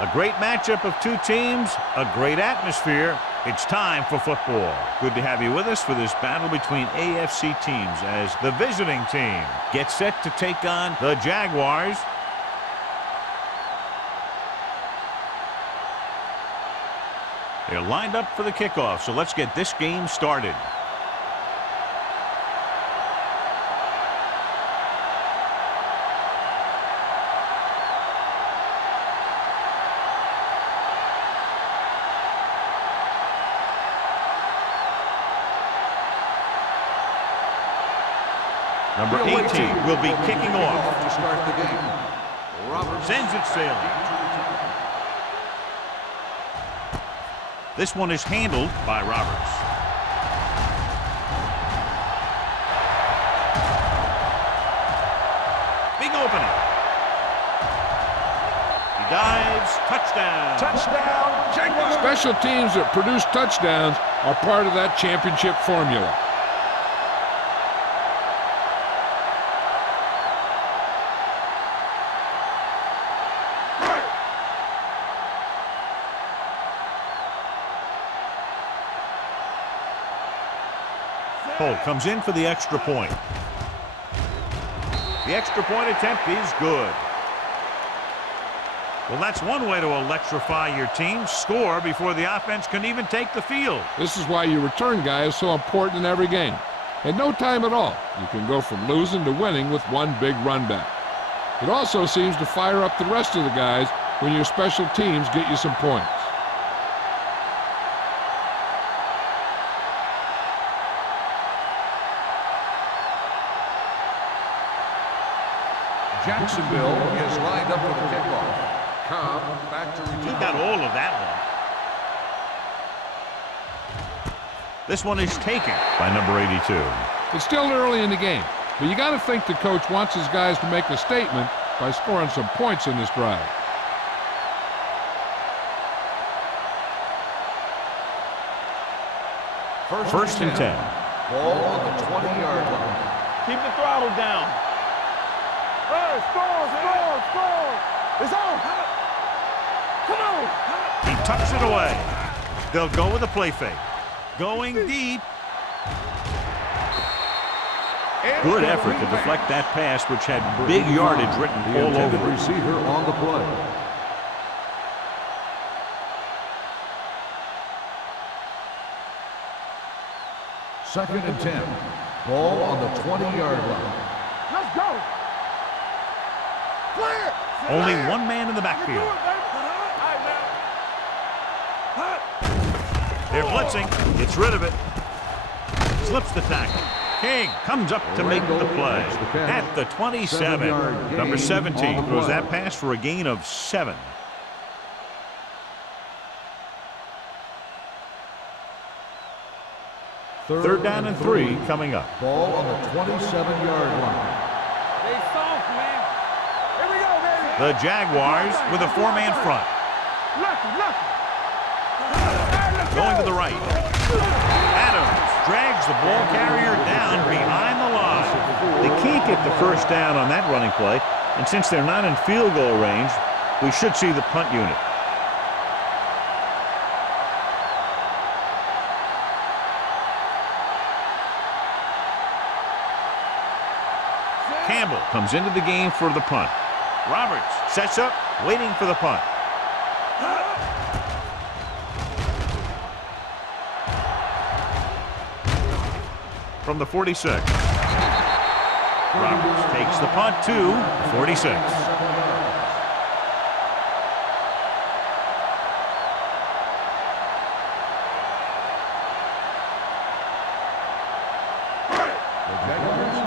A great matchup of two teams, a great atmosphere. It's time for football. Good to have you with us for this battle between AFC teams as the visiting team gets set to take on the Jaguars. They're lined up for the kickoff, so let's get this game started. Number 18 will be kicking off to start the game. Roberts sends it sailing. This one is handled by Roberts. Big opening. He dives. Touchdown. touchdown, Jaguars. Special teams that produce touchdowns are part of that championship formula. Cole comes in for the extra point. The extra point attempt is good. Well, that's one way to electrify your team. Score before the offense can even take the field. This is why your return guy is so important in every game. In no time at all, you can go from losing to winning with one big run back. It also seems to fire up the rest of the guys when your special teams get you some points. Jacksonville is lined up for the kickoff. Cobb back to return. He got all of that one. This one is taken by number 82. It's still early in the game, but you got to think the coach wants his guys to make a statement by scoring some points in this drive. First and 10. Ball on the 20-yard line. Keep the throttle down. Hey, score! It's on! Come on! He tucks it away. They'll go with a play fake. Going deep. Good effort to deflect that pass, which had big yardage written all over it. Receiver on the play. Second and 10. Ball on the 20-yard line. Let's go! Clear! Only one man in the backfield. They're blitzing. Gets rid of it. Slips the tackle. King comes up to make the play. At the 27. Number 17 throws that pass for a gain of 7. Third down and 3 coming up. Ball on the 27-yard line. They soft, man. Here we go, baby. The Jaguars with a 4-man front. Lucky. Going to the right. Adams drags the ball carrier down behind the line. They can't get the first down on that running play, and since they're not in field goal range, we should see the punt unit. Campbell comes into the game for the punt. Roberts sets up, waiting for the punt. From the 46. Roberts takes the punt to 46.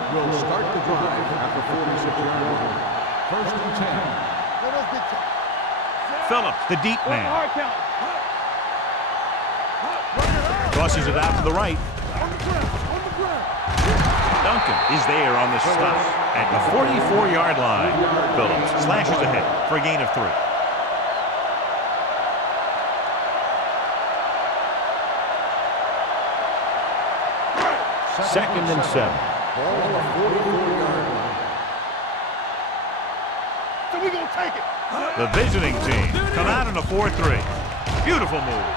Will start the drive at the 46-yard line. First and 10. Phillips, the deep One man. hard count. Tosses it out to the right. On the ground. On the ground. Duncan is there on the stop at the 44-yard line. Phillips slashes ahead for a gain of 3. Second and 7. Ball on the 44-yard line. So we gonna take it. The visiting team come out in a 4-3. Beautiful move.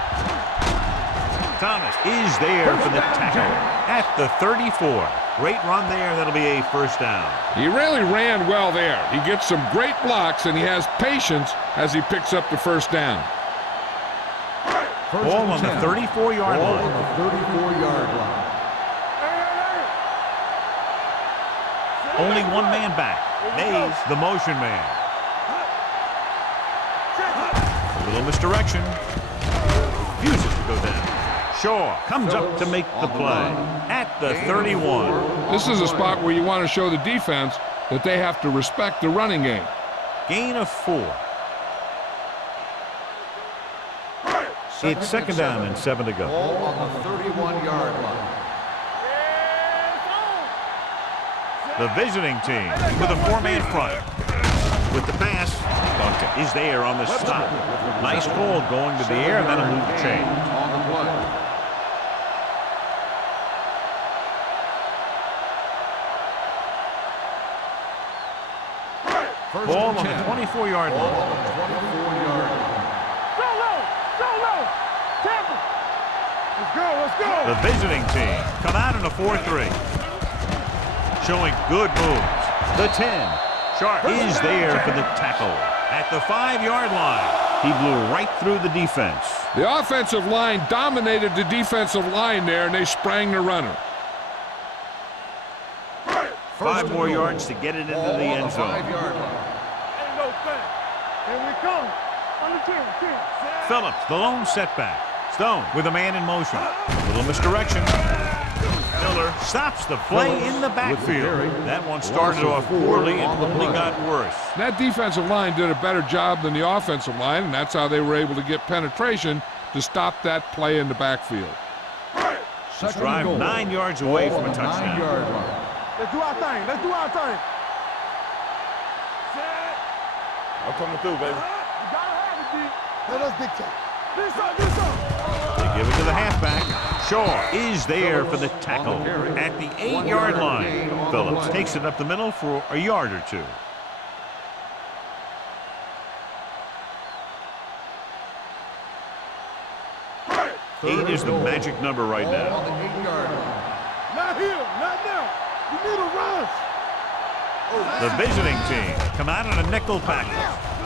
Thomas is there for the tackle at the 34. Great run there. That'll be a first down. He really ran well there. He gets some great blocks, and he has patience as he picks up the first down. Ball on the 34-yard Ball line. on the 34-yard line. Only one man back. Mays, the motion man. A little misdirection. Refuses to go down. Shaw comes up to make the play at the 31. This is a spot where you want to show the defense that they have to respect the running game. Gain of 4. It's second down and 7 to go. Ball on the 31-yard line. The visiting team with a 4-man front. With the pass, Duncan is there on the stop. Nice call going to the air, and that'll move the chain. On the play. Ball on the 24-yard Ball line. on the 24-yard line. Go low. Go low. Tackle. Let's go. Let's go. The visiting team come out in a 4-3. Showing good moves. The 10. Sharp is there for the tackle at the 5-yard line. He blew right through the defense. The offensive line dominated the defensive line there, and they sprang the runner. 5 more yards to get it into the end zone. 5-yard line. Ain't no thing. Here we come. On the 10. Phillips, the lone setback. Stone with a man in motion. A little misdirection. Miller stops the play in the backfield. That one started off poorly and only got worse. That defensive line did a better job than the offensive line, and that's how they were able to get penetration to stop that play in the backfield. This drive 9 yards away from a touchdown. 9-yard line. Let's do our thing. Let's do our thing. I'm coming through, baby. You gotta have it, D. Let us dictate. Do They give it to the halfback. Shaw is there for the tackle at the 8-yard line. Phillips takes it up the middle for a yard or 2. Eight is the magic number right now. On the 8-yard line. Not here. Not now. We need a rush. The visiting team come out in a nickel package.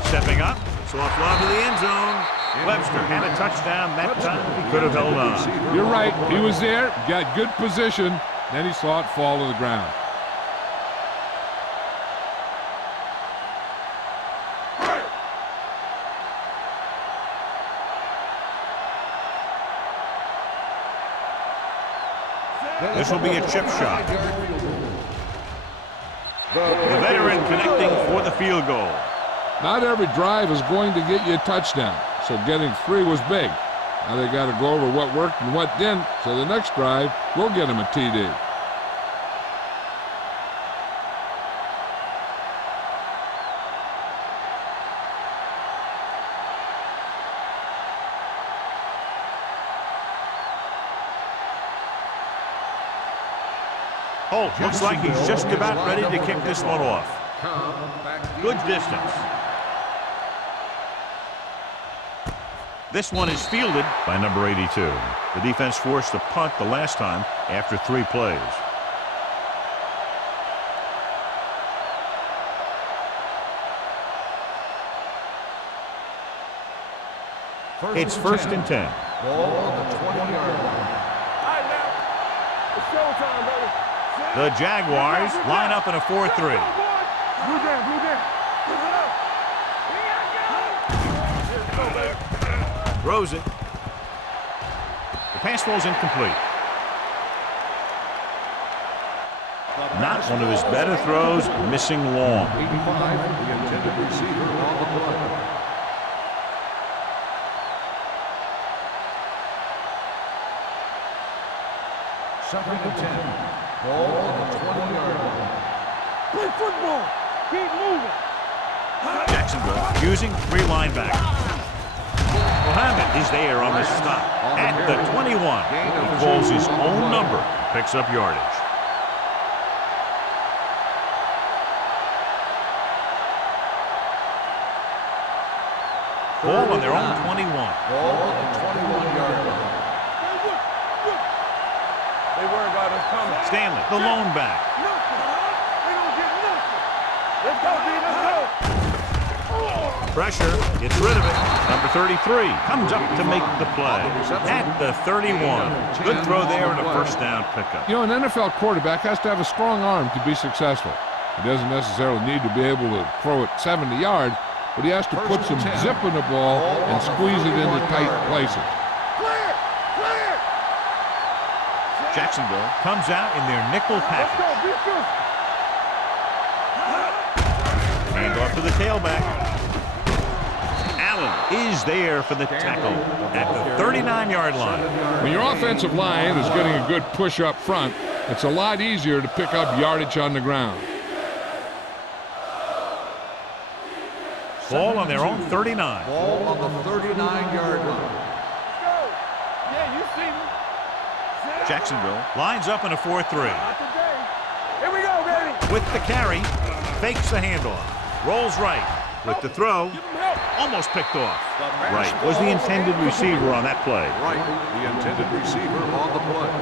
Stepping up, it's offload to the end zone. Webster had a touchdown that time. He could have held on. You're right. He was there, got good position, then he saw it fall to the ground. This will be a chip shot. The veteran connecting for the field goal. Not every drive is going to get you a touchdown, so getting 3 was big. Now they got to go over what worked and what didn't, so the next drive will get them a TD. Holt looks like he's just about ready to kick this one off. Good distance. This one is fielded by number 82. The defense forced a punt the last time after 3 plays. It's first and 10. Ball on the 20-yard line. All right, now. It's showtime, baby. The Jaguars line up in a 4-3. Blue down, blue down. Throws it. The pass falls incomplete. Not one of his better throws, missing long. 85, the intended receiver on the play. Second and 10. Ball on the 20-yard line. Play football. Keep moving. Jacksonville using 3 linebackers. Muhammad is there on the stop at the 21. He calls his own number, picks up yardage. Ball on their own 21. Ball on the 21-yard line. They worry about us coming. Stanley, the lone back. We don't get nothing. Let's go, B. Let's go. Pressure, gets rid of it. Number 33 comes up to make the play at the 31. Good throw there and a first down pickup. You know, an NFL quarterback has to have a strong arm to be successful. He doesn't necessarily need to be able to throw it 70 yards, but he has to put some zip in the ball and squeeze it into tight places. Clear. Clear. Jacksonville comes out in their nickel Let's package. go. Be good. Hand off to the tailback. Allen is there for the tackle at the 39-yard line. When your offensive line is getting a good push up front, it's a lot easier to pick up yardage on the ground. Ball on their own 39. Ball on the 39-yard line. Let's go. Yeah, you see me. Jacksonville lines up in a 4-3. Not today. Here we go, baby. With the carry, fakes the handoff, rolls right. With the throw, Give him help. almost picked off. Right was the intended receiver on that play. Right, the intended receiver on the play.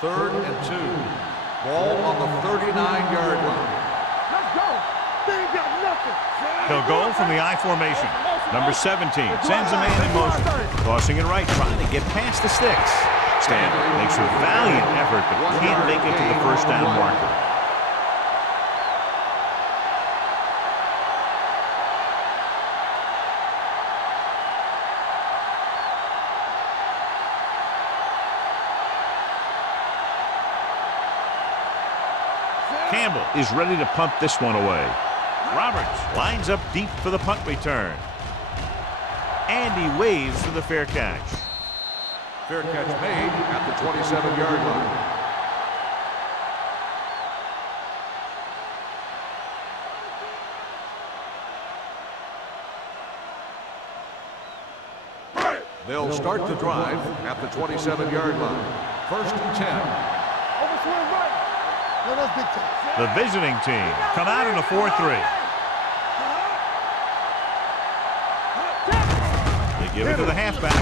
Third and 2. Ball on the 39-yard line. Let's go. They ain't got nothing. He'll go from the I formation. Number 17 sends a man in motion. Crossing it right, trying to get past the sticks. Stanley makes a valiant effort, but can't make it to the first down marker. Campbell is ready to punt this one away. Roberts lines up deep for the punt return. And he waves for the fair catch. Fair catch made at the 27-yard line. They'll start the drive at the 27-yard line. First and 10. Overswing right. No, that's big time. The visiting team come out in a 4-3. They give it to the halfback.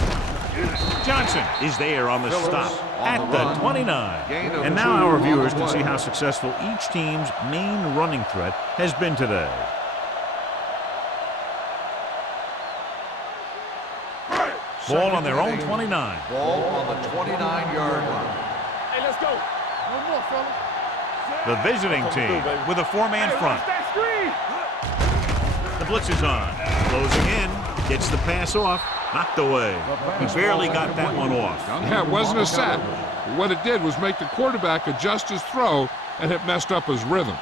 Johnson is there on the stop at the 29. And now our viewers can see how successful each team's main running threat has been today. Ball on their own 29. Ball on the 29-yard line. Hey, let's go. One more, fellas. The visiting team with a 4-man front. That screen. The blitz is on. Closing in. Gets the pass off. Knocked away. He barely got that one off. Yeah, it wasn't a sack. What it did was make the quarterback adjust his throw, and it messed up his rhythm.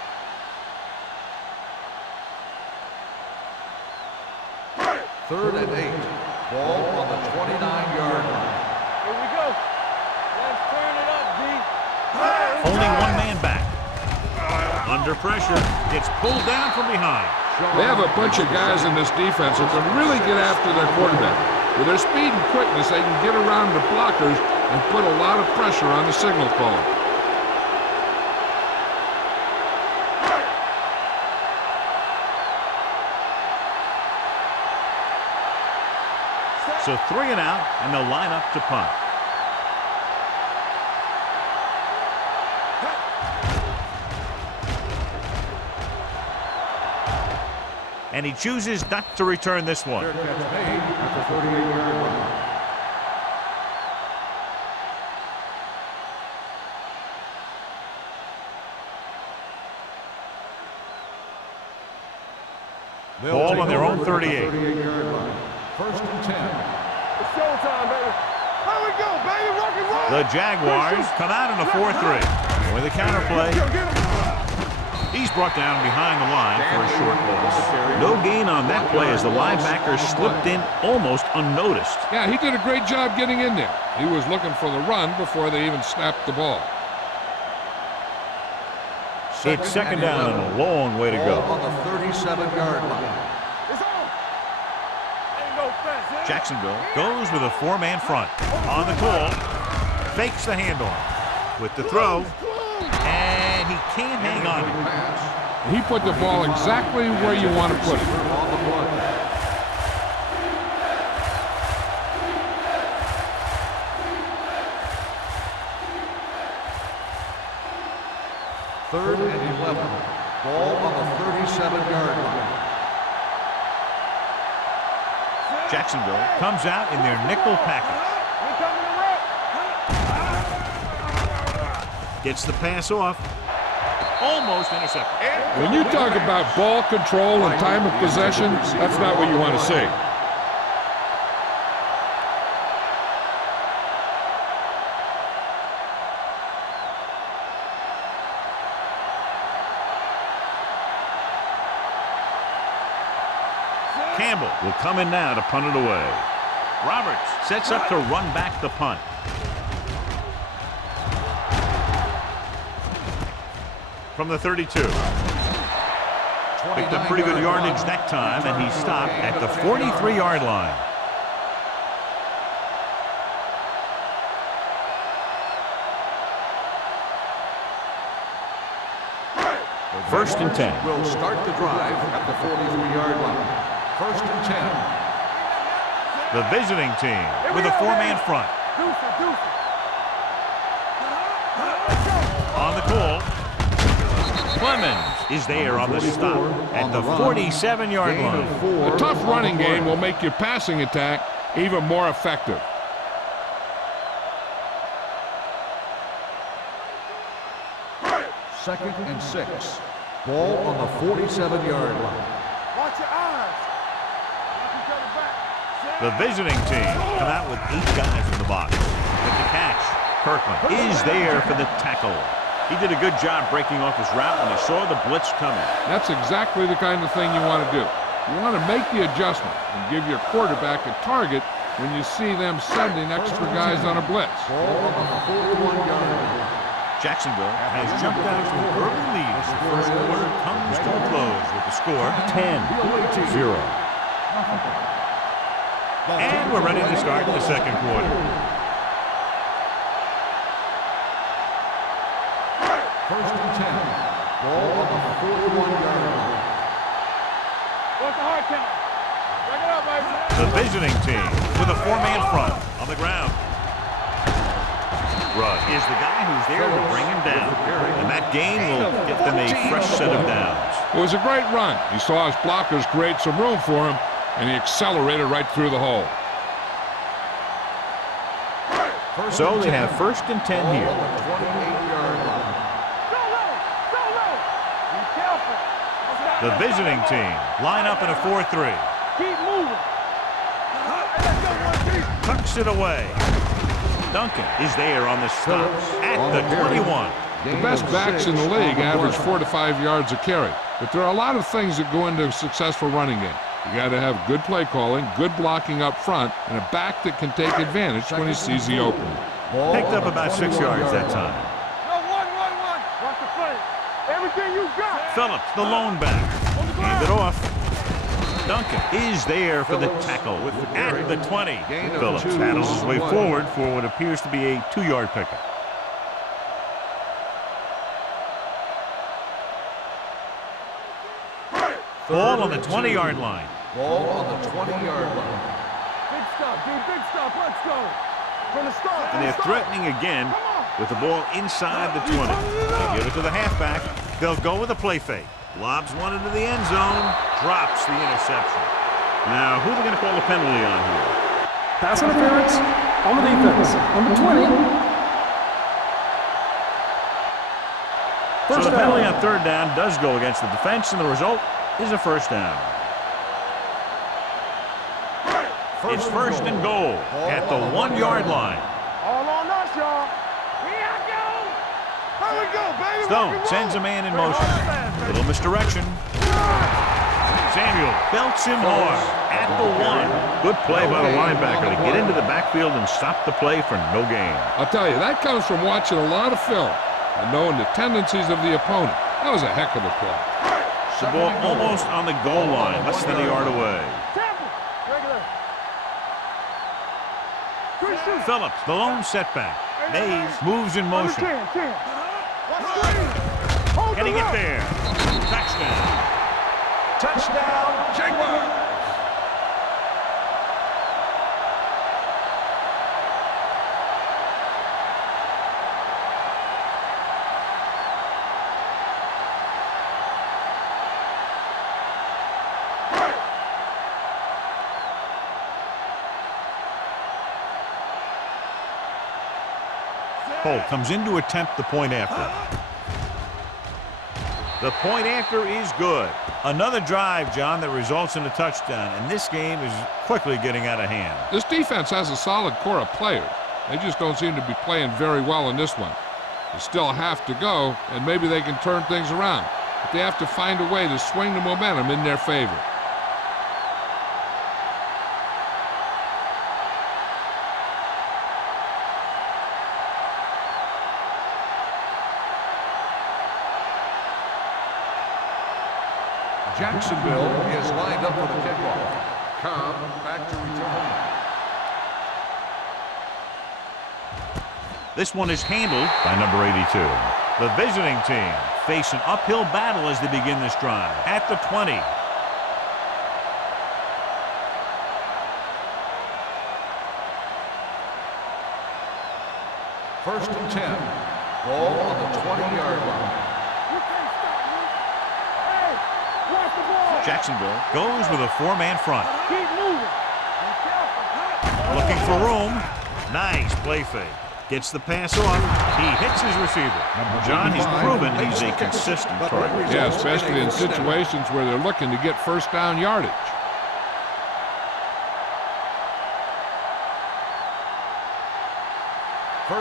Third and 8. Ball on the 29-yard line. Here we go. Let's turn it up, B. Only one man back. Under pressure. Gets pulled down from behind. They have a bunch of guys in this defense who can really get after their quarterback. With their speed and quickness, they can get around the blockers and put a lot of pressure on the signal caller. So 3 and out, and they'll line up to punt. And he chooses not to return this one. Fair catch made at the 38-yard line. Ball on their own 38. 38-yard line. First and 10. It's showtime, baby. Here we go, baby. Rock and roll. The Jaguars come out in a 4-3. With the counter play. Get him. He's brought down behind the line for a short loss. No gain on that play as the linebacker slipped in almost unnoticed. Yeah, he did a great job getting in there. He was looking for the run before they even snapped the ball. It's second down and a long way to go. On the 37-yard line. It's on. Ain't no fence. Jacksonville goes with a four-man front. On the call, fakes the handoff with the throw, and he can't hang on to it. He put the ball exactly where you want to put it. On the play. Third and 11. Ball on the 37-yard line. Jacksonville comes out in their nickel package. Gets the pass off. Almost intercepted. When you talk about ball control and time of possession, that's not what you want to see. Campbell will come in now to punt it away. Roberts sets up to run back the punt. From the 32. Picked up pretty good yardage that time, and he stopped at the 43-yard line. First and 10. Will start the drive at the 43-yard line. First and 10. The visiting team with a four-man front. On the call, Clemens is there on the stop at the 47-yard line. A tough running game will make your passing attack even more effective. Second and 6. Ball on the 47-yard line. Watch your eyes. The visiting team come out with 8 guys in the box. With the catch, Kirkland is there for the tackle. He did a good job breaking off his route when he saw the blitz coming. That's exactly the kind of thing you want to do. You want to make the adjustment and give your quarterback a target when you see them sending extra guys on a blitz. Ball on the 41-yard line. Jacksonville has jumped out to an early lead as the first quarter comes to a close with the score 10-0. And we're ready to start the second quarter. First and 10. Ball on the 41-yard line. What's the hard count? Break it up, baby. The visiting team with a four-man front on the ground. Rudd is the guy who's there to bring him down. And that gain will get them a fresh set of downs. It was a great run. He saw his blockers create some room for him, and he accelerated right through the hole. So they have first and 10 here. On the 28-yard line. Be careful. The visiting team line up in a 4-3. Keep moving. Hey, let's go, 1-3. Tucks it away. Duncan is there on the stop at the 21. The best backs in the league average 4 to 5 yards a carry. But there are a lot of things that go into a successful running game. You got to have good play calling, good blocking up front, and a back that can take advantage when he sees the opening. Picked up about 6 yards that time. No, 1-1-1. Watch the play. Everything you got. Phillips, the lone back. Hand it off. Duncan is there for the tackle at the 20. Phillips paddles his way forward for what appears to be a 2-yard pickup. Ball on the 20-yard line. Ball on the 20-yard line. Big stop, dude. Big stop. Let's go. From the start. And they're threatening again with the ball inside the 20. They give it to the halfback. They'll go with a play fake. Lobs one into the end zone. Drops the interception. Now, who are they going to call a penalty on here? Pass interference on the defense. Number 20. So the penalty on third down does go against the defense, and the result is a first down. It's first and goal at the 1-yard line. All on us, y'all. Here I go. Here we Stone sends a man in motion. Little misdirection. Samuel belts him hard at the 1. Good play by the linebacker to get into the backfield and stop the play for no gain. I'll tell you, that comes from watching a lot of film and knowing the tendencies of the opponent. That was a heck of a play. The ball almost on the goal line, less than a yard away. Phillips, the lone setback. Mays moves in motion. Can he get there? Touchdown. Touchdown, Jaguars. Holt comes in to attempt the point after. The point after is good. Another drive, John, that results in a touchdown, and this game is quickly getting out of hand. This defense has a solid core of players. They just don't seem to be playing very well in this one. They still have to go, and maybe they can turn things around. But they have to find a way to swing the momentum in their favor. Jacksonville is lined up for the kickoff. Cobb back to return. This one is handled by number 82. The visiting team face an uphill battle as they begin this drive. At the 20. First and 10. Ball on the 20-yard line. Jacksonville goes with a 4-man front. Looking for room. Nice play fake. Gets the pass off. He hits his receiver. John, he's proven he's a consistent target. Yeah, especially in situations where they're looking to get first down yardage.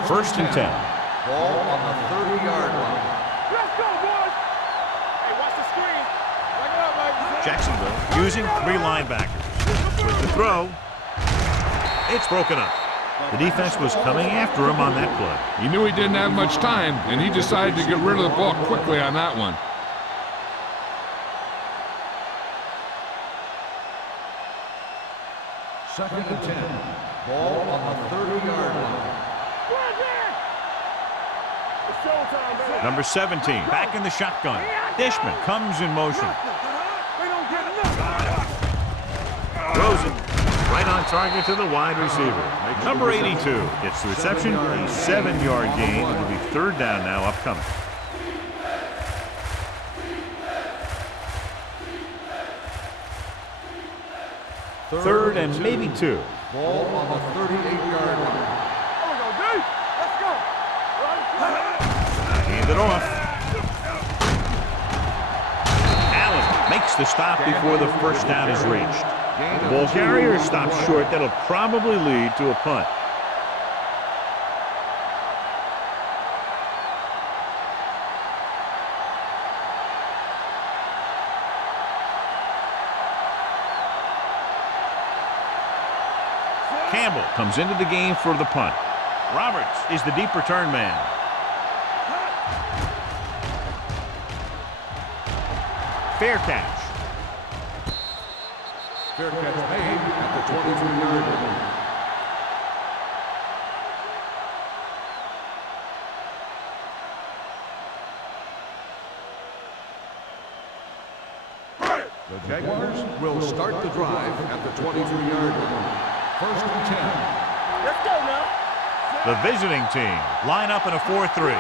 First and 10. Ball on the 30-yard line. Let's go, boys. Hey, watch the screen. Back it up, Mike. Jacksonville using 3 linebackers. With the throw. It's broken up. The defense was coming after him on that play. He knew he didn't have much time, and he decided to get rid of the ball quickly on that one. Second and 10. Ball on the 30-yard line. Number 17, back in the shotgun. Dishman comes in motion. Throws it right on target to the wide receiver. Number 82 gets the reception, a 7-yard gain. It'll be third down now upcoming. Third and maybe 2. Ball on the 38-yard line. Hand it off. Allen makes the stop before the first down is reached. The ball carrier stops short. That'll probably lead to a punt. Campbell comes into the game for the punt. Roberts is the deep return man. Fair catch. Fair catch made at the 23-yard line. The Jaguars will start the drive at the 23-yard line. First and 10. Let's go now. The visiting team line up in a 4-3.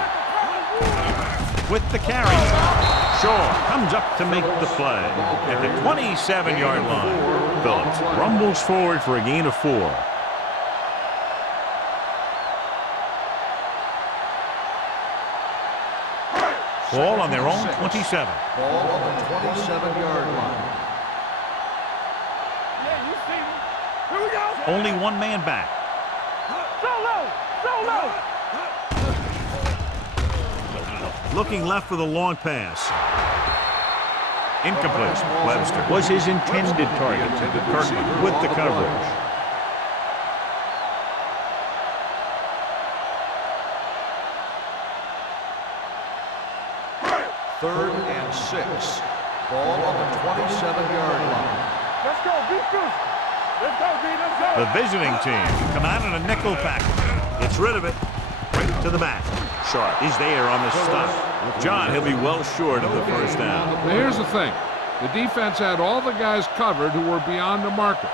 With the carry. Shaw comes up to make the play. At the 27-yard line, Phillips rumbles forward for a gain of 4. Ball on their own 27. Ball on the 27-yard line. Yeah, you see me. Here we go. Only one man back. So low. So low. Looking left for the long pass. Incomplete. Webster was his intended target. Kirkland with the coverage. Third and 6. Ball on the 27-yard line. Let's go, beat this. Let's go, beat, let's go. The visiting team come out in a nickel package. Gets rid of it. Right to the back. Sharp is there on the stop. John, he'll be well short of the first down. Now here's the thing. The defense had all the guys covered who were beyond the marker.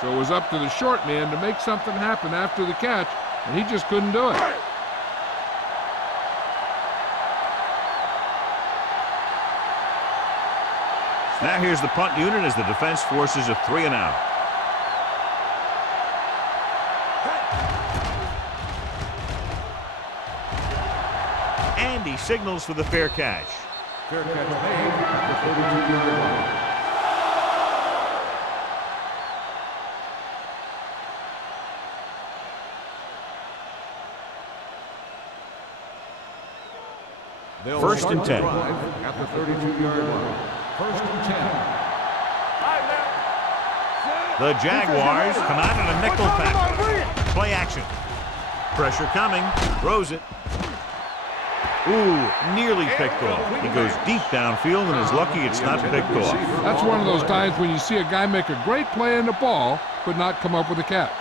So it was up to the short man to make something happen after the catch, and he just couldn't do it. Now here's the punt unit as the defense forces a 3-and-out. And he signals for the fair catch. Fair catch made at the 32-yard line. First and 10. At the 32-yard line. First and 10. The Jaguars come out in a nickel package. Play action. Pressure coming. Throws it. Ooh, nearly picked off. He goes deep downfield and is lucky it's not picked off. That's one of those times when you see a guy make a great play in the ball, but not come up with a catch.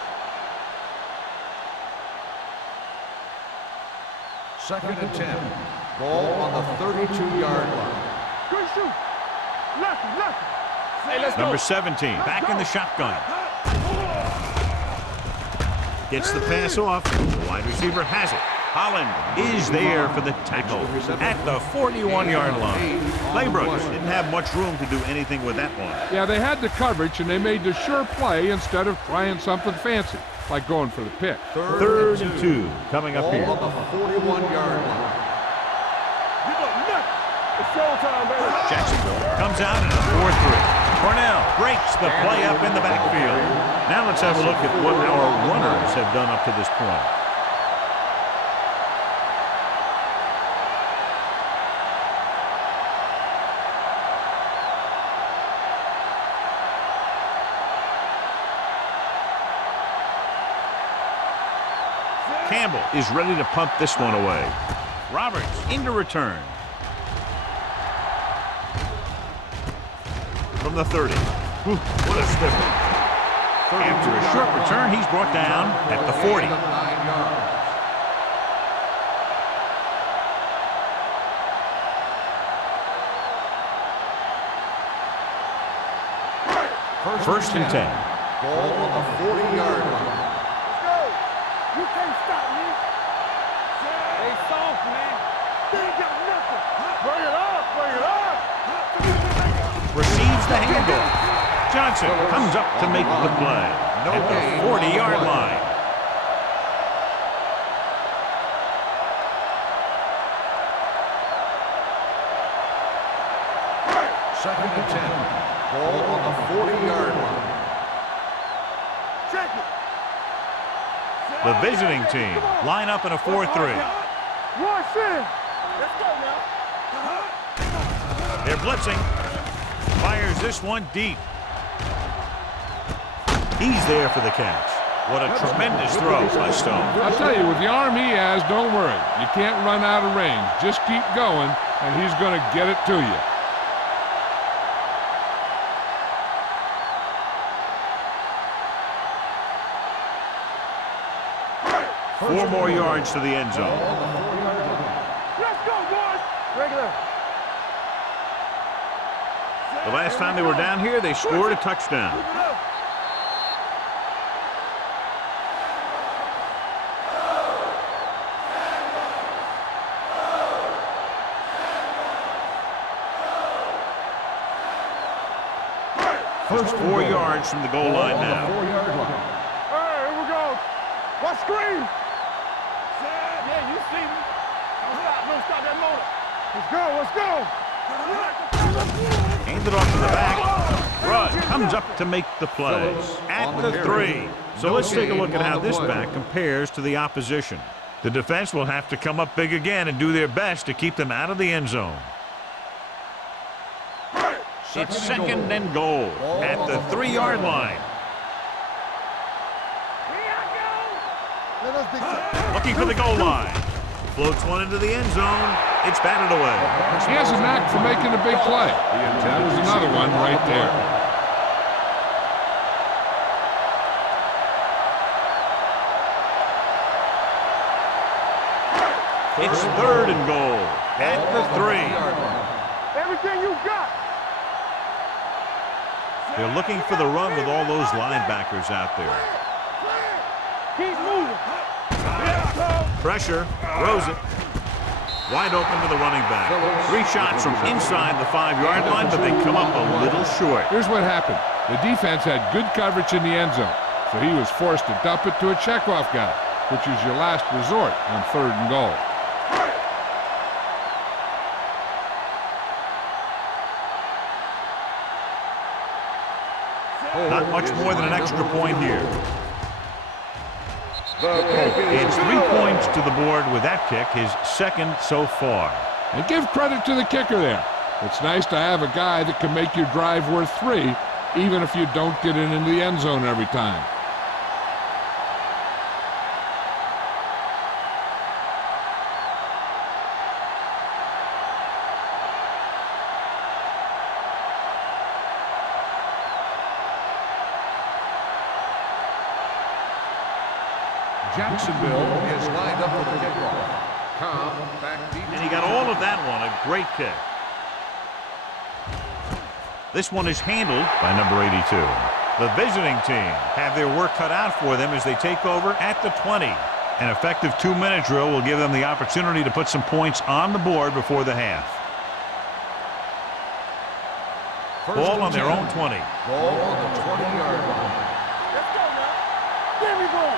Second and 10. Ball on the 32-yard line. Good shoot. Lefty, lefty. Hey, let's Number go. 17, back in the shotgun. Gets the pass off. The wide receiver has it. Holland is there for the tackle at the 41-yard line. Laybrooks didn't have much room to do anything with that one. Yeah, they had the coverage, and they made the sure play instead of trying something fancy, like going for the pick. Third and 2 coming up here. Ball on the 41-yard line. You look nuts. It's showtime, baby. Jacksonville comes out in a 4-3. Cornell breaks the play up in the backfield. Now let's have a look at what our runners have done up to this point. Campbell is ready to punt this one away. Roberts into return. From the 30. Whew, what a stiffer. After a short return, he's brought down at the 40. 9 yards. First and 10. Ball on the 40-yard line. Let's go. You can't stop me. They soft, man. They ain't got nothing. Bring it up, bring it up. Receives the handoff. Johnson comes up to make the play at the 40-yard line. Second and 10. Ball on the 40-yard line. Check it. The visiting team line up in a 4-3. Rush in. Let's go now. They're blitzing. Fires this one deep. He's there for the catch. What a tremendous throw by Stone. I'll tell you, with the arm he has, don't worry. You can't run out of range. Just keep going, and he's going to get it to you. Four more yards to the end zone. Let's go, boys. Regular. The last time they were down here, they scored a touchdown. First 4 yards from the goal line now. 4-yard line. Hey, here we go. What screen? Yeah, you see me. Don't stop that motor. Let's go, Handed off to the back. Rudd comes up to make the play at the 3. So let's take a look at how this back compares to the opposition. The defense will have to come up big again and do their best to keep them out of the end zone. It's second and goal at the 3-yard line. Looking for the goal line. Floats one into the end zone. It's batted away. He has a knack for making a big play. That was another one right there. It's third and goal at the 3. Everything you got. They're looking for the run with all those linebackers out there. Keep moving. Pressure, throws it. Wide open to the running back. 3 shots from inside the 5-yard line, but they come up a little short. Here's what happened. The defense had good coverage in the end zone, so he was forced to dump it to a checkoff guy, which is your last resort on 3rd and goal. Not much more than an extra point here. It's 3 points to the board with that kick, his second so far. And give credit to the kicker there. It's nice to have a guy that can make your drive worth 3, even if you don't get it into the end zone every time. Jacksonville is lined up for the kickoff. Cobb back deep. And he got all of that one, a great kick. This one is handled by number 82. The visiting team have their work cut out for them as they take over at the 20. An effective 2-minute drill will give them the opportunity to put some points on the board before the half. Ball on their own 20. Ball on the 20-yard line. Let's go now. There we go.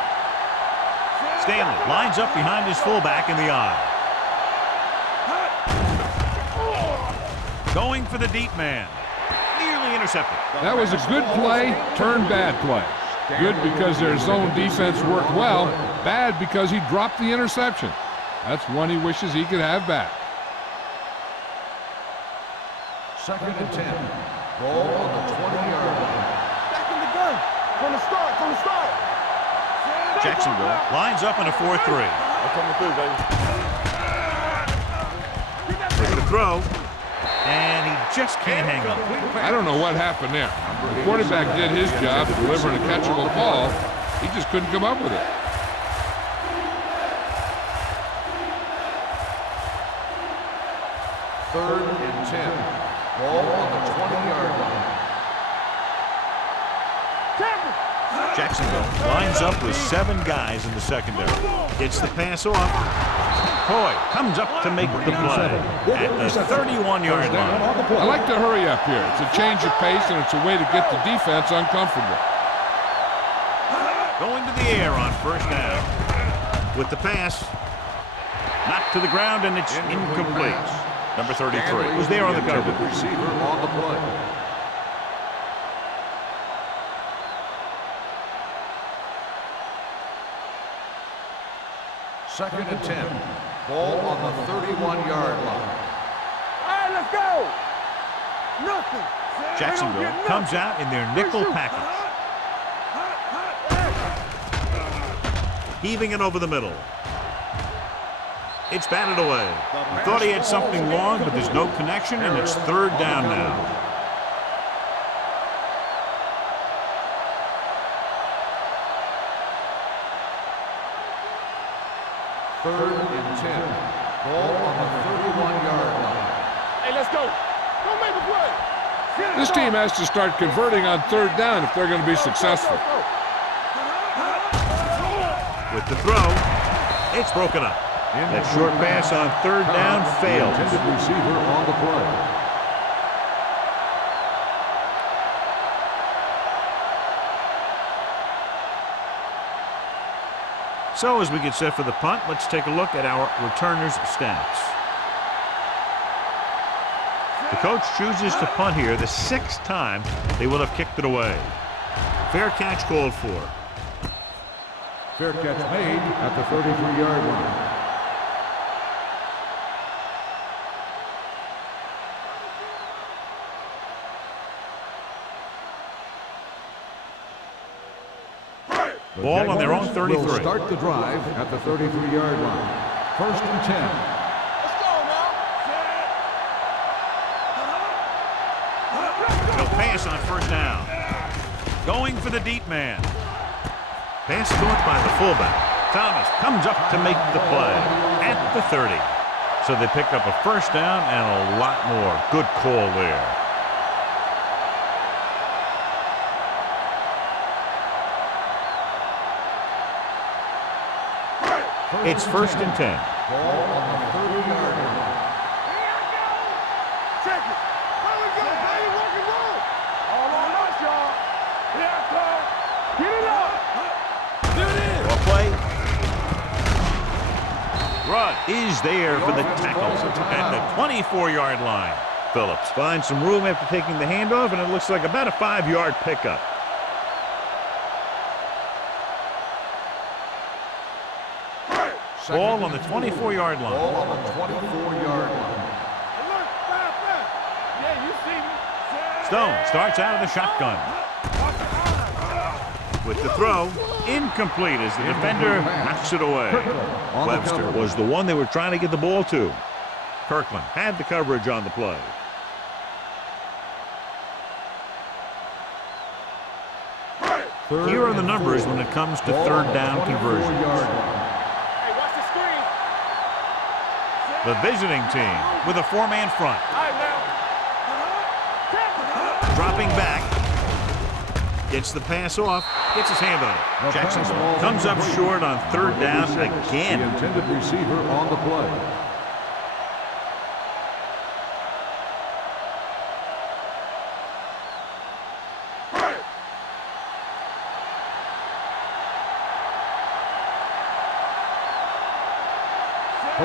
Stanley lines up behind his fullback in the eye. Going for the deep man. Nearly intercepted. That was a good play, turned bad play. Good because their zone defense worked well. Bad because he dropped the interception. That's one he wishes he could have back. 2nd and 10. Ball on the 20-yard line. Back in the gun. From the start. Jacksonville lines up in a 4-3. Coming through, baby. Looking to throw. And he just can't hang on. I don't know what happened there. The quarterback did his job delivering a catchable ball. He just couldn't come up with it. Third and 10. Ball on the 20-yard line. Jacksonville lines up with 7 guys in the secondary. Gets the pass off. Coy comes up to make the play at the 31-yard line. I like to hurry up here. It's a change of pace, and it's a way to get the defense uncomfortable. Going to the air on 1st down. With the pass. Knocked to the ground, and it's incomplete. Number 33 was there on the cover. Receiver on the play. Second and 10. Ball on the 31-yard line. All right, let's go. Nothing. Jacksonville comes out in their nickel package. Heaving it over the middle. It's batted away. He thought he had something long, but there's no connection, and it's 3rd down now. Third and 10. Ball on the 31-yard line. Hey, let's go. Don't make a play. This team has to start converting on 3rd down if they're going to be successful. With the throw, it's broken up. That short pass on 3rd down fails. Intended receiver on the play. So as we get set for the punt, let's take a look at our returners' stats. The coach chooses to punt here the 6th time they will have kicked it away. Fair catch called for. Fair catch made at the 33-yard line. Ball on their own 33. Will start the drive at the 33-yard line. 1st and 10. Let's go now. They'll pass on 1st down. Going for the deep man. Pass caught by the fullback. Thomas comes up to make the play at the 30. So they pick up a 1st down and a lot more. Good call there. It's 1st and 10. Ball on the 30-yard line. Check it. There we go, baby. Rock and roll. All on us, y'all. Here I come. Get it up. There it is. Well play. Rudd is there for the tackle at the 24-yard line. Phillips finds some room after taking the handoff, and it looks like about a 5-yard pickup. Ball on the 24-yard line. Ball on the 24-yard line. Look, fast. Yeah, you see me. Stone starts out of the shotgun. With the throw, incomplete as the defender knocks it away. Webster was the one they were trying to get the ball to. Kirkland had the coverage on the play. Here are the numbers when it comes to 3rd down conversions. The visiting team with a 4-man front. Dropping back. Gets the pass off. Gets his hand on it. Jacksonville comes up short on 3rd down again. The intended receiver on the play.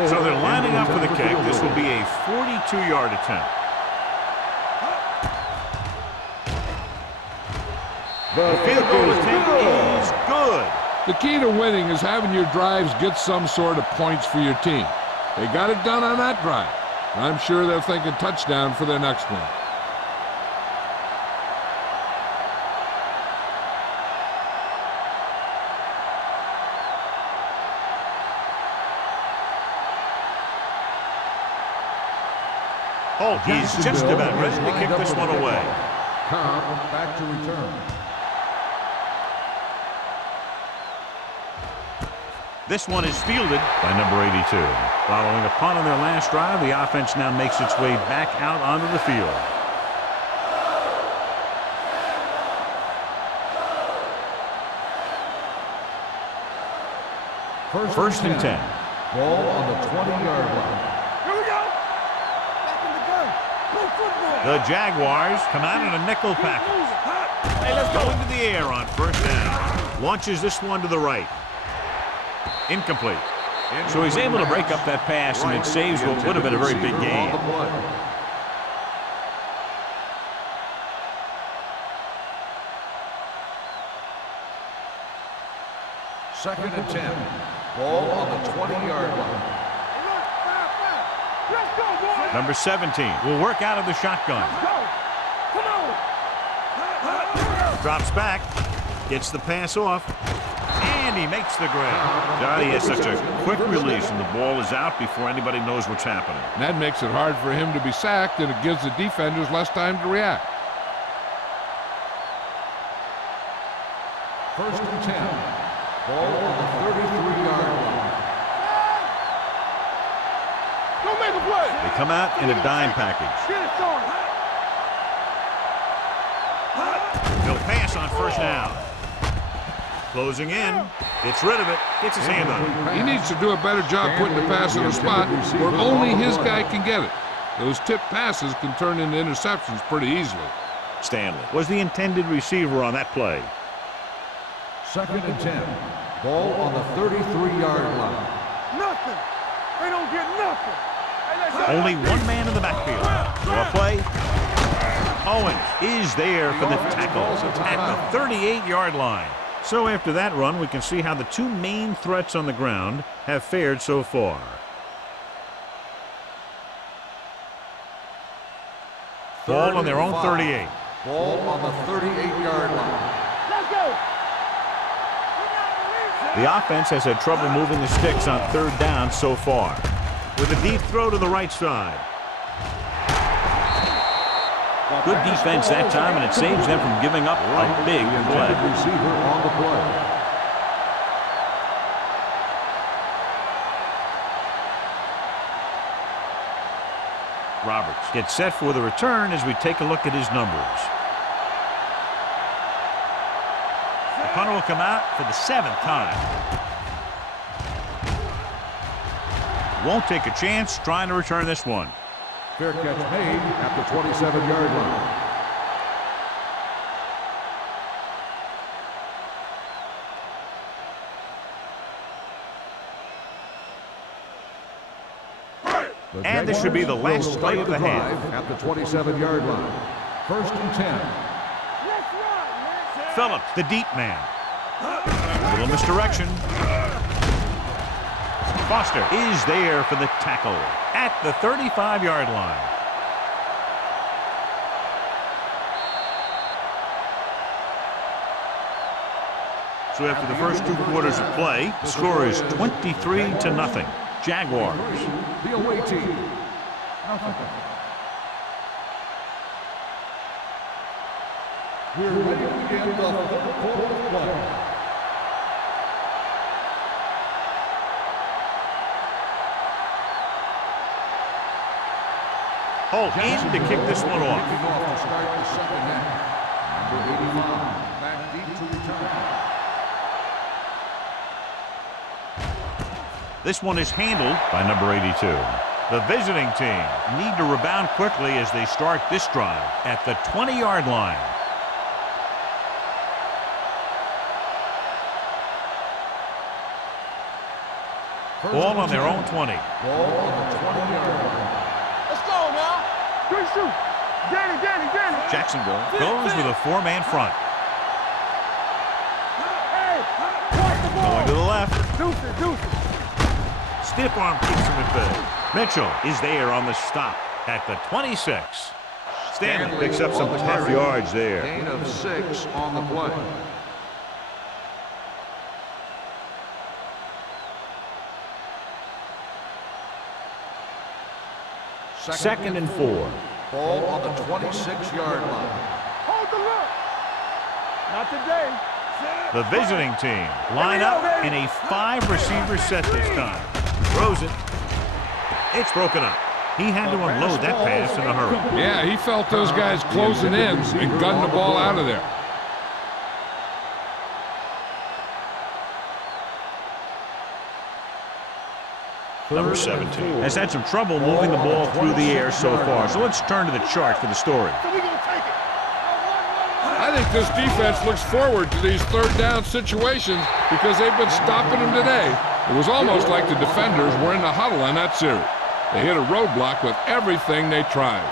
So they're lining up for the kick. This will be a 42-yard attempt. The field goal attempt is good. The key to winning is having your drives get some sort of points for your team. They got it done on that drive. I'm sure they're thinking touchdown for their next one. Holt is just about ready to kick this one away. Cobb back to return. This one is fielded by number 82. Following a punt on their last drive, the offense now makes its way back out onto the field. First and 10. Ball on the 20-yard line. Here we go. Back in the gun. Go football. The Jaguars come out in a nickel package. Hey, let's go into the air on 1st down. Launches this one to the right. Incomplete. So he's able to break up that pass, and it saves what would have been a very big gain. 2nd and 10. Ball on the 20-yard line. Let's go, boys. Number 17 will work out of the shotgun. Go. Come on. Drops back. Gets the pass off. And he makes the grab. Johnny has such a quick release, and the ball is out before anybody knows what's happening. And that makes it hard for him to be sacked, and it gives the defenders less time to react. 1st and 10. Ball on the 33-yard line. Don't make a play. They come out in a dime package. Get it started. He'll pass on 1st down. Closing in, gets rid of it, gets his hand on it. He needs to do a better job putting the pass in a spot where only his guy can get it. Those tip passes can turn into interceptions pretty easily. Stanley was the intended receiver on that play. 2nd and 10. Ball on the 33-yard line. Nothing. They don't get nothing. Hey, let's go. Only one man in the backfield. Draw play. Owens is there for the tackle at the 38-yard line. So after that run, we can see how the two main threats on the ground have fared so far. Ball on their own 38. Ball on the 38-yard line. Let's go. The offense has had trouble moving the sticks on third down so far. With a deep throw to the right side. Good defense that time, and it saves them from giving up a big play. Receiver on the play. Roberts gets set for the return as we take a look at his numbers. The punter will come out for the 7th time. Won't take a chance trying to return this one. Fair catch made at the 27-yard line. And this should be the last play of the half. At the 27-yard line. 1st and 10. Let's run, man. Phillips, the deep man. A little misdirection. Foster is there for the tackle at the 35-yard line. So after the first 2 quarters of play, the score is 23-0. Jaguars. The away team. We're ready to begin the 4th quarter of play. Holt in to kick this one off. Kicking off to start the second half. Number 85, back deep to return. This one is handled by number 82. The visiting team need to rebound quickly as they start this drive at the 20-yard line. Ball on their own 20. Ball on the 20-yard line. Let's go now. Good shoot. Danny. Jacksonville goes with a 4-man front. Hey, watch the ball. Going to the left. Deuces. Stiff arm keeps him at bay. Mitchell is there on the stop at the 26. Stanley picks up some tough yards there. Gain of 6 on the play. Second and 4. Ball on the 26-yard line. Hold the look. Not today. The visiting team line up in a 5-receiver set this time. Throws it. It's broken up. He had to unload that pass in a hurry. Yeah, he felt those guys closing in and gunning the ball out of there. Number 17 has had some trouble moving the ball through the air so far. So let's turn to the chart for the story. So we gonna take it. I think this defense looks forward to these third down situations because they've been stopping them today. It was almost like the defenders were in the huddle on that series. They hit a roadblock with everything they tried.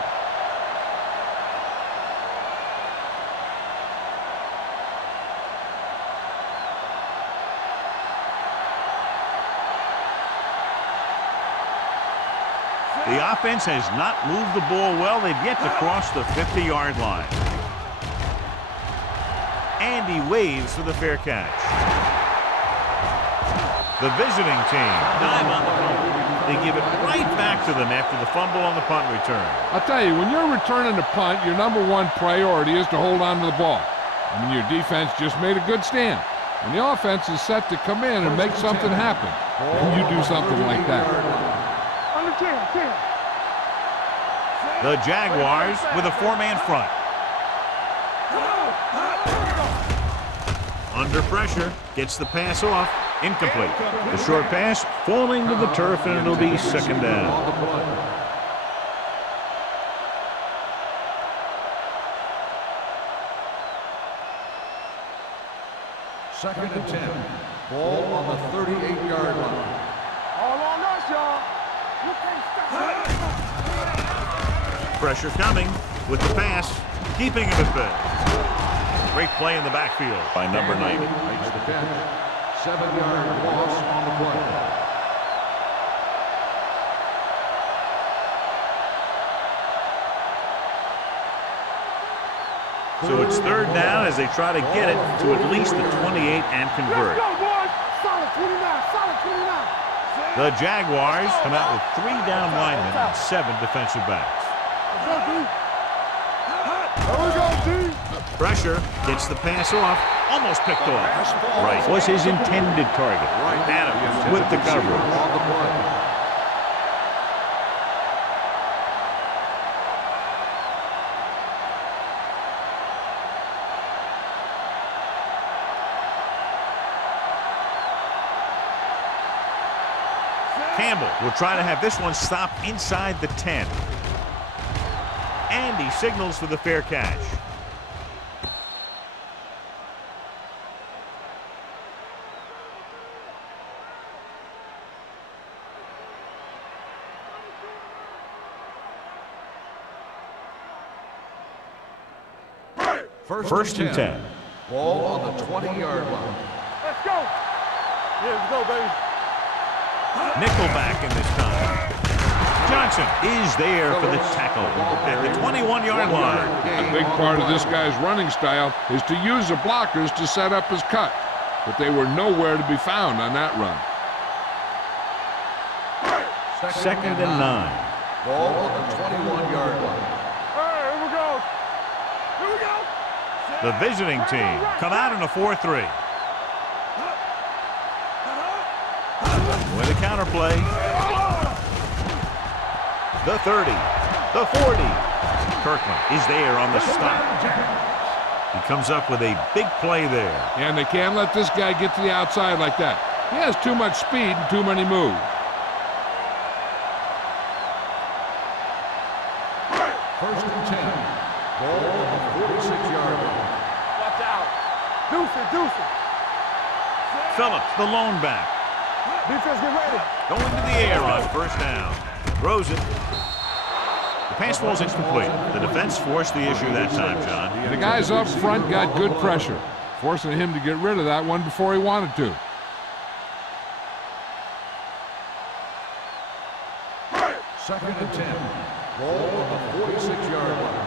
The offense has not moved the ball well. They've yet to cross the 50-yard line. And he waves for the fair catch. The visiting team, time on the fumble. They give it right back to them after the fumble on the punt return. I'll tell you, when you're returning the punt, your number one priority is to hold on to the ball. I mean, your defense just made a good stand. And the offense is set to come in and make something happen. And you do something like that. Under 10. The Jaguars with a 4-man front. Under pressure, gets the pass off. Incomplete. The short pass falling to the turf, and it'll be second down. Second and 10. Ball on the 38-yard line. All on us, y'all. You can't stop. Pressure coming with the pass, keeping him at bay. Great play in the backfield by number 90. Makes the catch. 7-yard loss on the play. So it's third down as they try to get it to at least the 28 and convert. Let's go, boys. Solid 29. Solid 29. The Jaguars come out with 3 down linemen and 7 defensive backs. Let's go, D. There we go, D. Pressure gets the pass off, almost picked off. Right was his intended target. Adams with the coverage. On the play. Campbell will try to have this one stop inside the 10. And he signals for the fair catch. First and 10. Ball on the 20-yard line. Let's go. Yeah, let's go, baby. Nickelback in this time. Johnson is there for the tackle at the 21-yard line. A big part of this guy's running style is to use the blockers to set up his cut, but they were nowhere to be found on that run. Second and 9. Ball on the 21-yard line. All right, here we go. Here we go. The visiting team come out in a 4-3. With a counterplay. The 30. The 40. Kirkland is there on the stop. He comes up with a big play there. And they can't let this guy get to the outside like that. He has too much speed and too many moves. First and 10. Ball on the 46-yard line. Watch out. Deuce it, deuce it. Phillips, the lone back. Defense, get ready. Going to the air on first down. Throws it. The pass falls incomplete. The defense forced the issue that time, John. The guys up front got good pressure, forcing him to get rid of that one before he wanted to. Second and 10. Ball on the 46-yard line.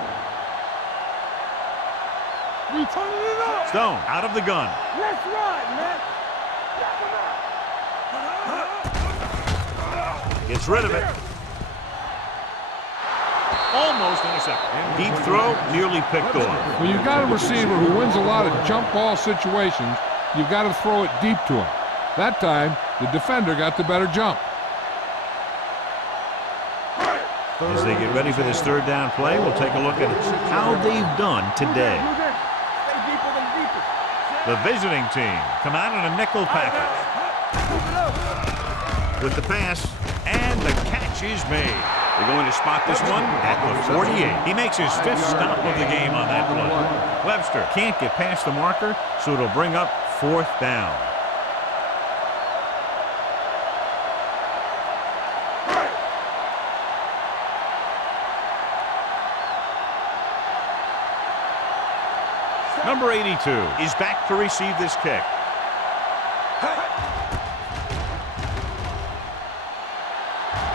We turning it up. Stone out of the gun. Let's run, man. Gets rid of it. Almost intercepted. Deep throw, nearly picked off. When you've got a receiver who wins a lot of jump ball situations, you've got to throw it deep to him. That time, the defender got the better jump. As they get ready for this third down play, we'll take a look at how they've done today. Stay deeper than deepest. The visiting team come out in a nickel package. With the pass, and the catch is made. They're going to spot this one at the 48. He makes his 5th stop of the game on that play. Webster can't get past the marker, so it'll bring up 4th down. Number 82 is back to receive this kick.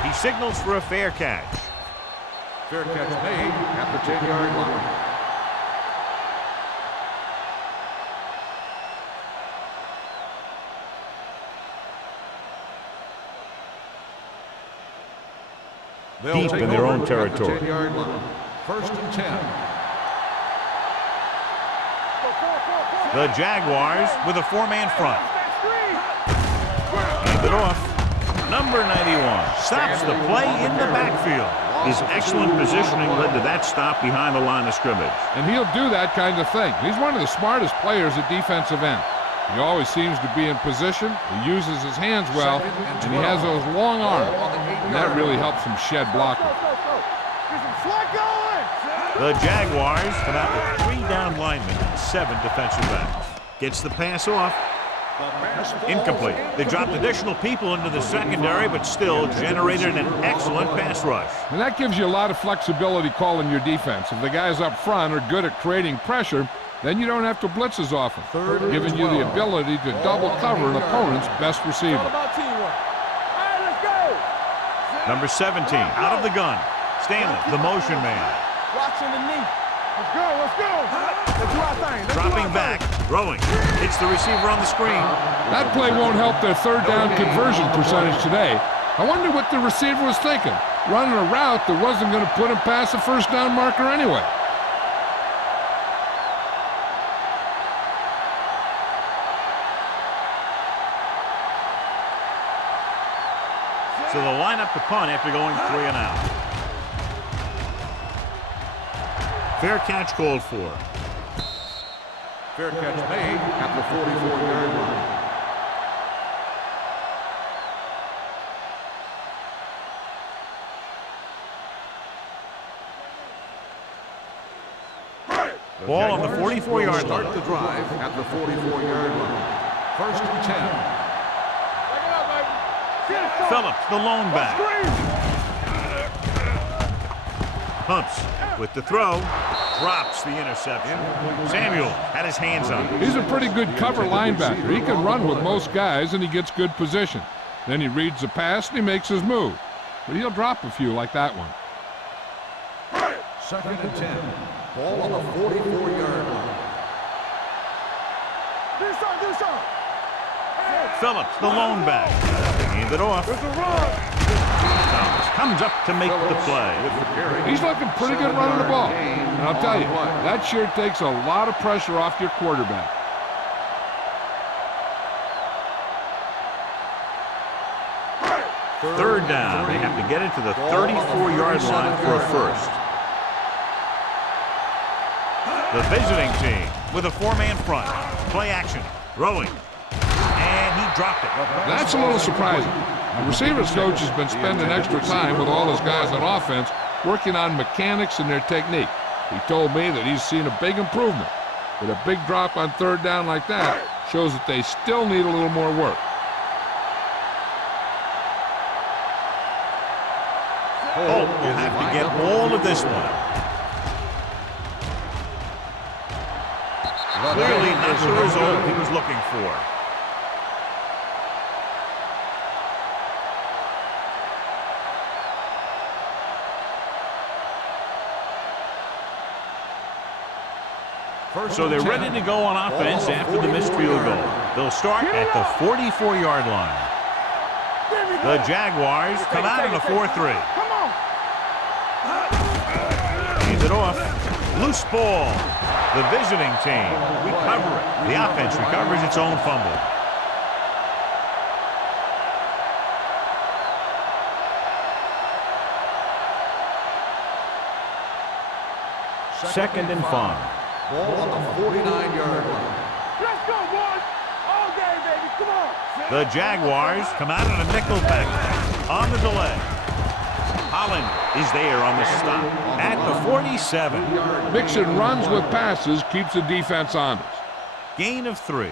He signals for a fair catch. Fair catch made at the 10-yard line. Deep in their own territory. 10-yard line. First and 10. The Jaguars with a 4-man front. Hand it off. Number 91 stops the play in the backfield. His excellent positioning led to that stop behind the line of scrimmage. And he'll do that kind of thing. He's one of the smartest players at defensive end. He always seems to be in position. He uses his hands well, and he has those long arms. And that really helps him shed blockers. The Jaguars come out with 3 down linemen and 7 defensive backs. Gets the pass off. Incomplete. They dropped additional people into the secondary, but still generated an excellent pass rush. And that gives you a lot of flexibility calling your defense. If the guys up front are good at creating pressure, Then you don't have to blitz as often, giving you 12. the ability to double cover an opponent's best receiver. All about teamwork. All right, let's go. Number 17, out of the gun. Stanley, the motion man. Watch underneath. Let's go, let's go. Let's do our thing. Let's do Dropping our back, throwing. Hits the receiver on the screen. That play won't help their third down conversion percentage today. I wonder what the receiver was thinking, running a route that wasn't going to put him past the first down marker anyway. So they'll line up the punt after going 3 and out. Fair catch called for. Fair catch made at the 44-yard line. Ball on the 44-yard Start line. the drive at the 44-yard line. First and 10. Back it up, baby. Get it, son. Phillips, the lone back. Screen. Pumps with the throw. Drops the interception. Samuel had his hands on it. He's a pretty good cover linebacker. He can run with most guys, and he gets good position. Then he reads the pass, and he makes his move. But he'll drop a few like that one. Second and 10. Ball on the 44-yard line. Do something. Phillips, the lone back. Hand it off. It's a run. Thomas comes up to make the play. He's looking pretty good running the ball. And I'll tell you, that sure takes a lot of pressure off your quarterback. Third down. They have to get it to the 34-yard line for a first. The visiting team with a 4-man front. Play action. Throwing. And he dropped it. That's a little surprising. The receivers coach has been spending extra time with all his guys on offense working on mechanics and their technique. He told me that he's seen a big improvement. But a big drop on third down like that shows that they still need a little more work. Holt will have to get all of this one. Clearly not the result he was looking for. So they're ready to go on offense after the missed field goal. They'll start at the 44-yard line. The Jaguars come out in a 4-3. Come on. Hands it off. Loose ball. The visiting team recover it. The offense recovers its own fumble. Second and 5. Ball on the 49-yard line. Let's go, boys. All day, baby. Come on. The Jaguars come out in a nickel package on the delay. Holland is there on the stop at the 47. Mixing runs with passes keeps the defense honest. Gain of 3.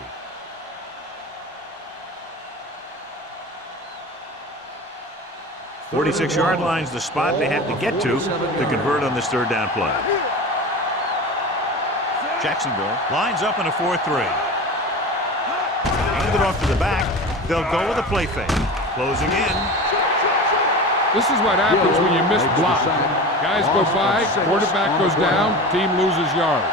The 46-yard line's the spot they have to get to convert on this third down play. Jacksonville lines up in a 4-3. Hand it off to the back. They'll go with a play fake. Closing in. This is what happens when you miss block. Guys go by, quarterback goes down, team loses yards.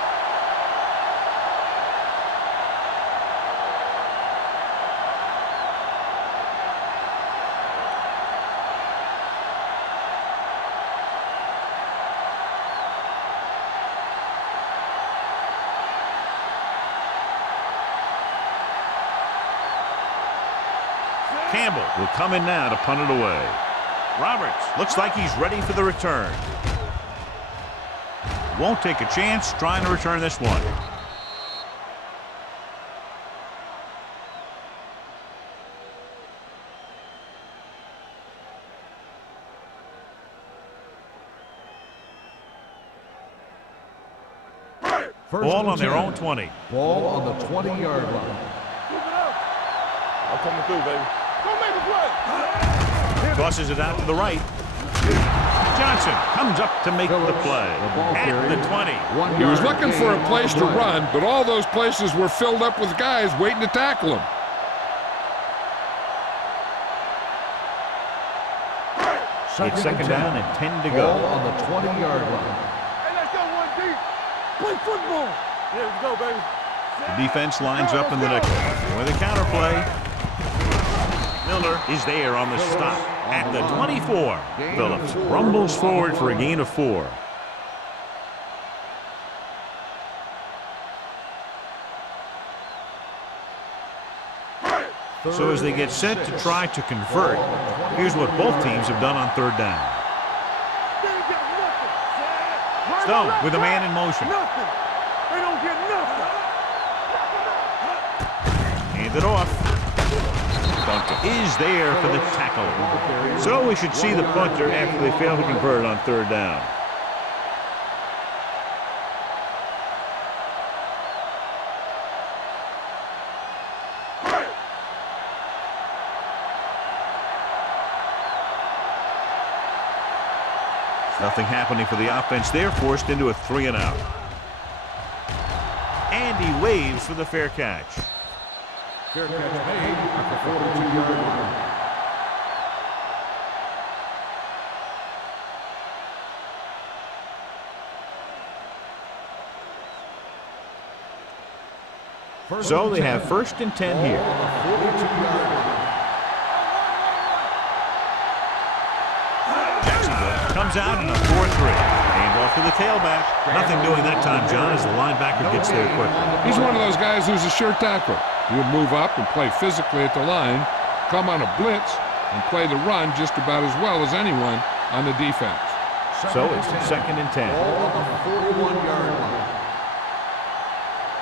Campbell will come in now to punt it away. Roberts looks like he's ready for the return. Won't take a chance trying to return this one. Ball on their own 20. Ball on the 20-yard line. I'm coming through, baby. Go make a play. Tosses it out to the right. Johnson Johnson comes up to make the play at the 20. He was looking for a place to run, but all those places were filled up with guys waiting to tackle him. It's second down and 10 to go. On the 20-yard line. Hey, let's go one deep. Play football. Yeah, let's go, baby. The defense lines up in the nickel with a counter play. Miller is there on the stop at the 24. Phillips rumbles forward for a gain of 4. So as they get set to try to convert, here's what both teams have done on third down. Stone with a man in motion. Nothing. They don't get nothing. Hand it off. Punter is there for the tackle. So we should see the punter after they fail to convert on third down. Nothing happening for the offense. They're forced into a 3-and-out. And he waves for the fair catch. Fair catch made at the 42-yard line. So they have first and 10 here. Jacksonville comes out in a 4-3. Hand off to the tailback. Nothing doing that time, John, as the linebacker gets there quickly. He's one of those guys who's a sure tackler. He'll move up and play physically at the line, come on a blitz, and play the run just about as well as anyone on the defense. So it's second and 10. Ball on the 41-yard line.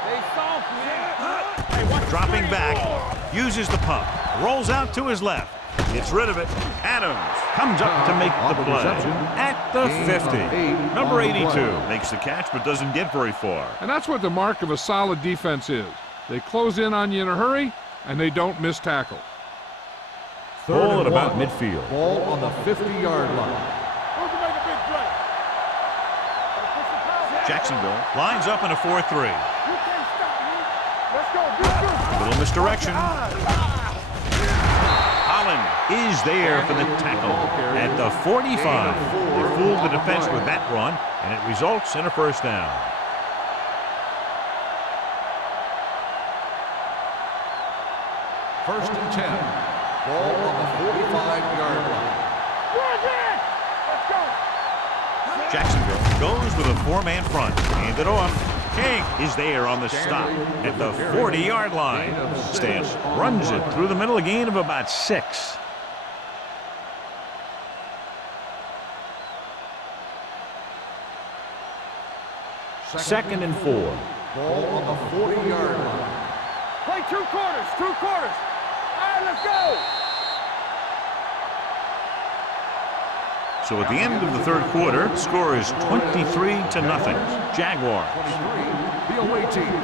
They soft, man. Dropping back, uses the pump, rolls out to his left, gets rid of it. Adams comes up to make the play at the 50. Number 82 makes the catch but doesn't get very far. And that's what the mark of a solid defense is. They close in on you in a hurry, and they don't miss tackle. Ball at about midfield. Ball on the 50-yard line. Who can make a big play? Jacksonville lines up in a 4-3. You can't stop me. Let's go. Be Little misdirection. Holland is there for the tackle at the 45. They fooled the defense with that run, and it results in a first down. First and 10. Ball on the 45-yard line. Let's go. Jacksonville goes with a 4-man front. Hand it off. King is there on the stop at the 40-yard line. Stamps runs it through the middle, a gain of about 6. Second and 4. Ball on the 40-yard line. Play 2 quarters. 2 quarters. All right, let's go. So at the end of the third quarter, the score is 23-0. Jaguars. 23, the away team.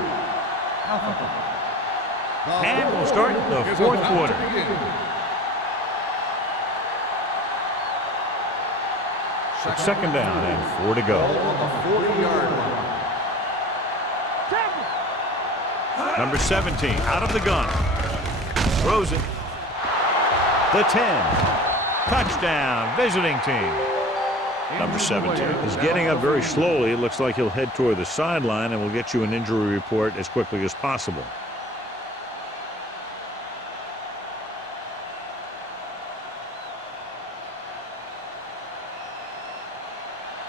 And we'll start the fourth quarter. Second down and 4 to go. Ball on the 40-yard line. Number 17 out of the gun. Throws it. The 10. Touchdown, visiting team. Number 17 is getting up very slowly. It looks like he'll head toward the sideline, and we'll get you an injury report as quickly as possible.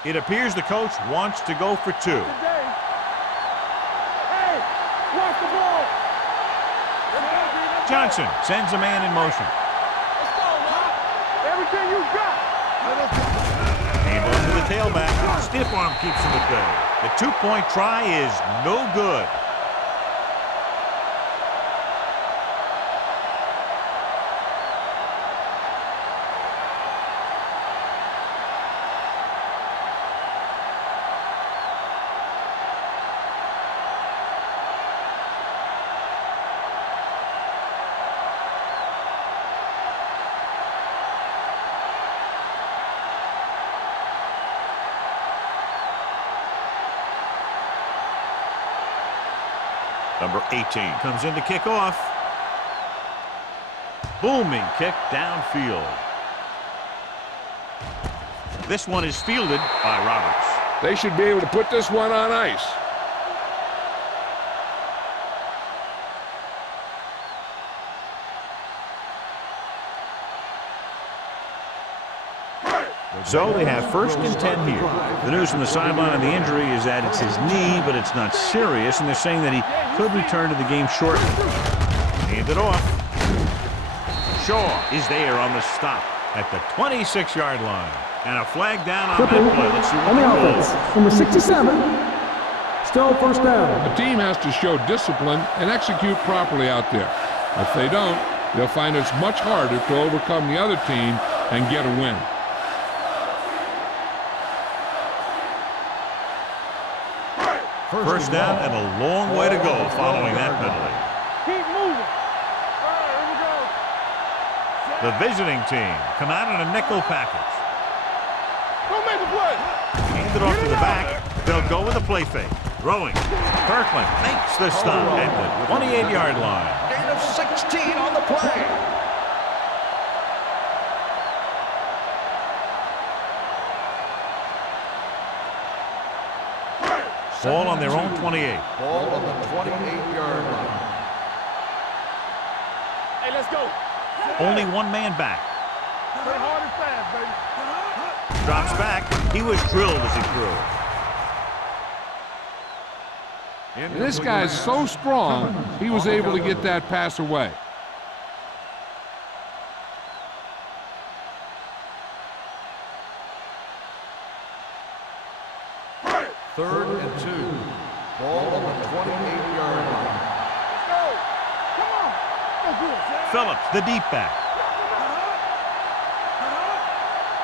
It appears the coach wants to go for 2. Hey, watch the ball. Johnson sends a man in motion. Let's go, man. Everything you got. Hand off to the tailback. Stiff arm keeps him at bay. The 2-point try is no good. Number 18 comes in to kick off. Booming kick downfield. This one is fielded by Roberts. They should be able to put this one on ice. So they have 1st and 10 here. The news from the sideline on the injury is that it's his knee, but it's not serious, and they're saying that he could return to the game shortly. Hand it off. Shaw is there on the stop at the 26-yard line. And a flag down on that play. Let's see what on the they offense. Number 67. Still first down. The team has to show discipline and execute properly out there. If they don't, they'll find it's much harder to overcome the other team and get a win. First down and a long way to go following that penalty. Keep moving. All right, here we go. The visiting team come out in a nickel package. Go make a play. Hand it off to the back. They'll go with a play fake. Throwing. Kirkland makes the stop at the 28-yard line. Gain of 16 on the play. Ball on their own 28. Ball on the 28-yard line. Hey, let's go. Only one man back. Play hard and fast, baby. Drops back. He was drilled as he threw. And this guy's so strong, he was able to get that pass away. Third and 2. Ball on the 28-yard line. Let's go. Come on. Go good, Sam. Phillips, the deep back.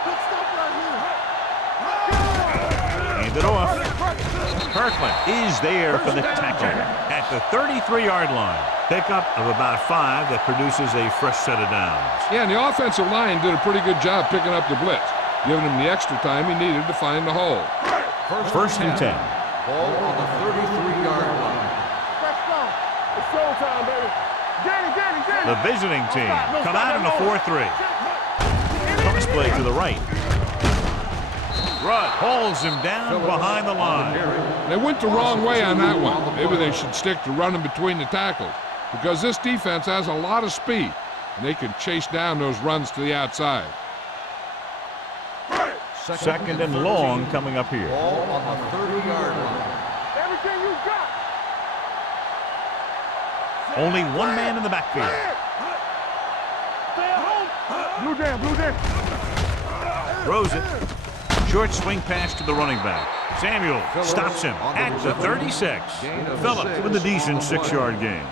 Good stuff right here. Hand it off. Kirkland is there for the tackle at the 33-yard line. Pickup of about 5 that produces a fresh set of downs. Yeah, and the offensive line did a pretty good job picking up the blitz, giving him the extra time he needed to find the hole. First and 10. Ball on the 33-yard line. Let's go. It's showtime, baby. Get it, get it, get it. The visiting team come out in a 4-3. Cross play to the right. Rudd holds him down behind the line. They went the wrong way on that one. Maybe they should stick to running between the tackles, because this defense has a lot of speed, and they can chase down those runs to the outside. Second and long coming up here. Ball on the 30-yard line. Everything you got. Only one man in the backfield. Stay at home. Blue jam, blue jam. Throws it. Short swing pass to the running back. Samuel stops him at the 36. Phillips with a decent 6-yard gain.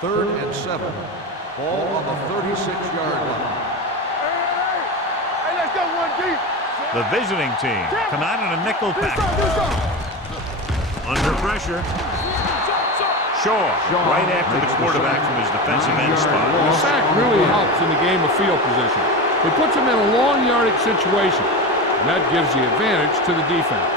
Third and 7. Ball on the 36-yard line. Hey, let's go one deep. The visiting team come out in a nickel Do pack. something. Under pressure. Shaw right after the quarterback from his defensive end spot. The sack really helps in the game of field position. It puts them in a long yardage situation, and that gives the advantage to the defense.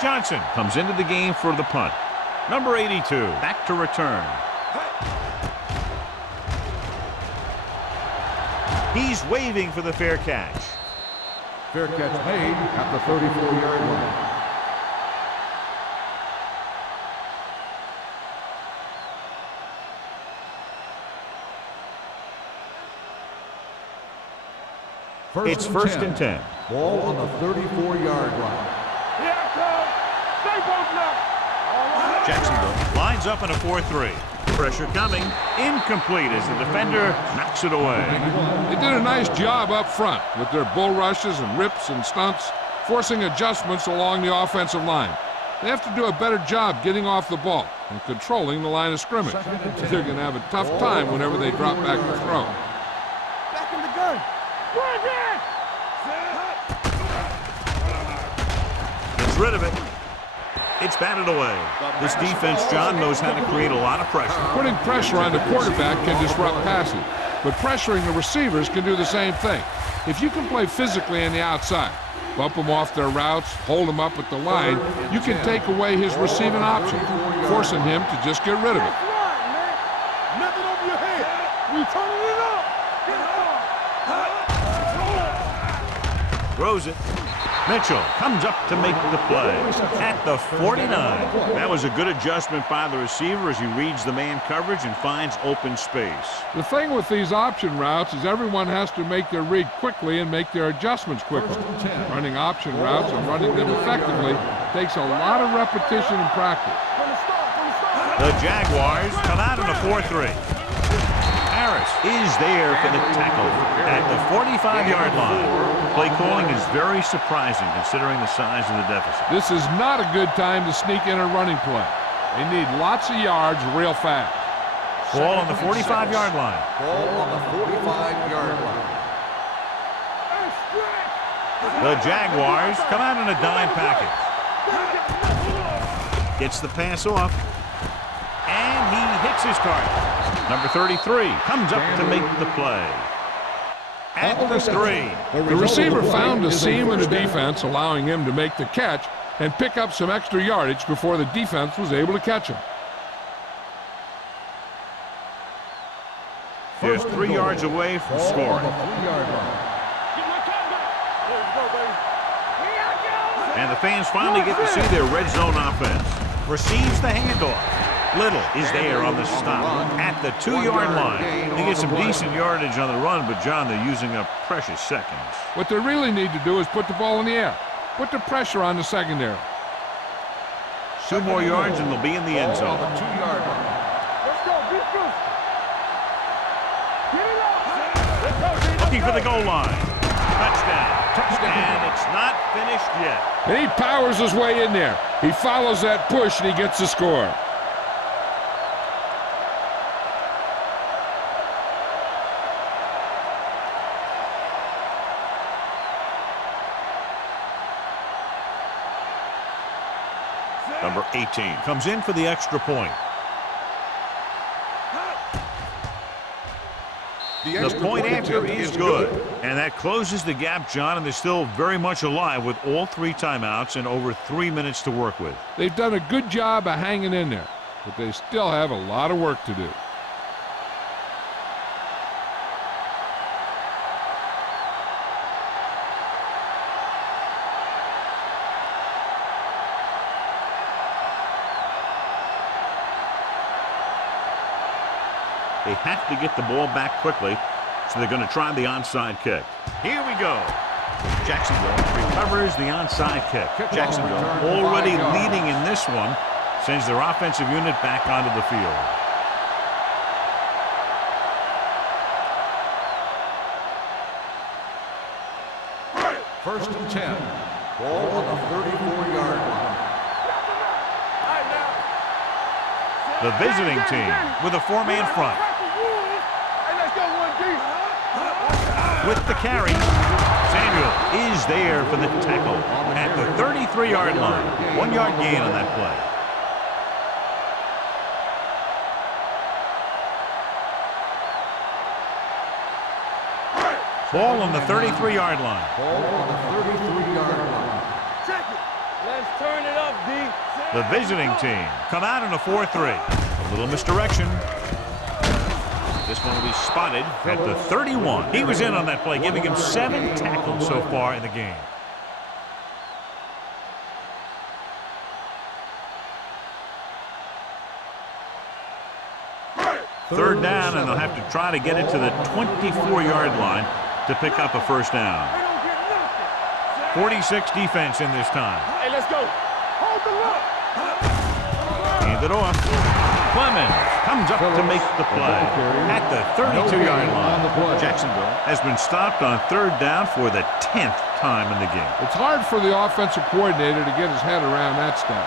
Johnson comes into the game for the punt. Number 82 back to return. He's waving for the fair catch. Fair catch made at the 34-yard line. It's first and 10. Ball on the 34-yard line. Here I come. Stay posted up. Jacksonville lines up in a 4-3. Pressure coming. Incomplete as the defender knocks it away. They did a nice job up front with their bull rushes and rips and stunts, forcing adjustments along the offensive line. They have to do a better job getting off the ball and controlling the line of scrimmage. They're going to have a tough time whenever they drop back to throw. Back in the gun. Go again. Gets rid of it. It's batted away. This defense, John, knows how to create a lot of pressure. Putting pressure on the quarterback can disrupt passing, but pressuring the receivers can do the same thing. If you can play physically on the outside, bump them off their routes, hold them up at the line, you can take away his receiving options, forcing him to just get rid of it. That's right, man. Nothing over your head. We turning it up. Throws it. Mitchell comes up to make the play at the 49. That was a good adjustment by the receiver as he reads the man coverage and finds open space. The thing with these option routes is everyone has to make their read quickly and make their adjustments quickly. Running option routes and running them effectively takes a lot of repetition and practice. The Jaguars come out in a 4-3. Harris is there for the tackle at the 45-yard line. Play calling is very surprising considering the size of the deficit. This is not a good time to sneak in a running play. They need lots of yards real fast. Ball on the 45-yard line. Ball on the 45-yard line. The Jaguars come out in a dime package. Gets the pass off. And he hits his target. Number 33 comes up to make the play. At the 3. The receiver found a seam in the defense, allowing him to make the catch and pick up some extra yardage before the defense was able to catch him. There's 3 yards away from scoring. And the fans finally get to see their red zone offense. Receives the handoff. Little is there on the stop at the 2-yard line. They get some decent yardage on the run, but, John, they're using up precious seconds. What they really need to do is put the ball in the air. Put the pressure on the secondary. 2 more yards and they'll be in the end zone. On the 2-yard line. Let's go. Be good. Get it up. Looking for the goal line. Touchdown. And it's not finished yet. And he powers his way in there. He follows that push and he gets the score. Number 18 comes in for the extra point. The point after is good. And that closes the gap, John, and they're still very much alive with all 3 timeouts and over 3 minutes to work with. They've done a good job of hanging in there, but they still have a lot of work to do. They have to get the ball back quickly, so they're going to try the onside kick. Here we go. Jacksonville recovers the onside kick. Jacksonville already leading in this one, sends their offensive unit back onto the field. First and 10. Ball on the 34-yard line. The visiting team with a 4-man front. With the carry, Samuel is there for the tackle at the 33-yard line. 1-yard gain on that play. Ball on the 33-yard line. Ball on the 33-yard line. Let's turn it up, D. The visiting team come out in a 4-3. A little misdirection. This one will be spotted at the 31. He was in on that play, giving him 7 tackles so far in the game. Third down, and they'll have to try to get it to the 24-yard line to pick up a first down. 46 defense in this time. Hey, let's go. Hold the look. Hand it off. Clemens comes up to make the play at the 32-yard line. Jacksonville has been stopped on third down for the 10th time in the game. It's hard for the offensive coordinator to get his head around that step.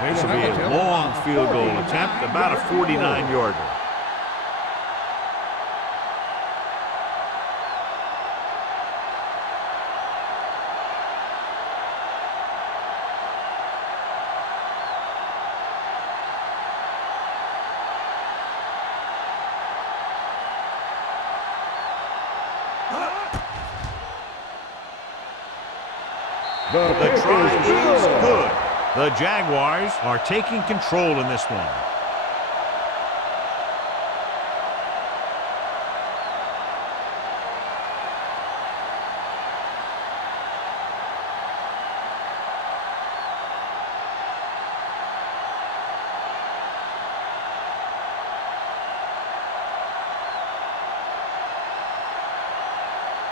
This will be a long field goal attempt, about a 49-yarder. The try is good. The Jaguars are taking control in this one.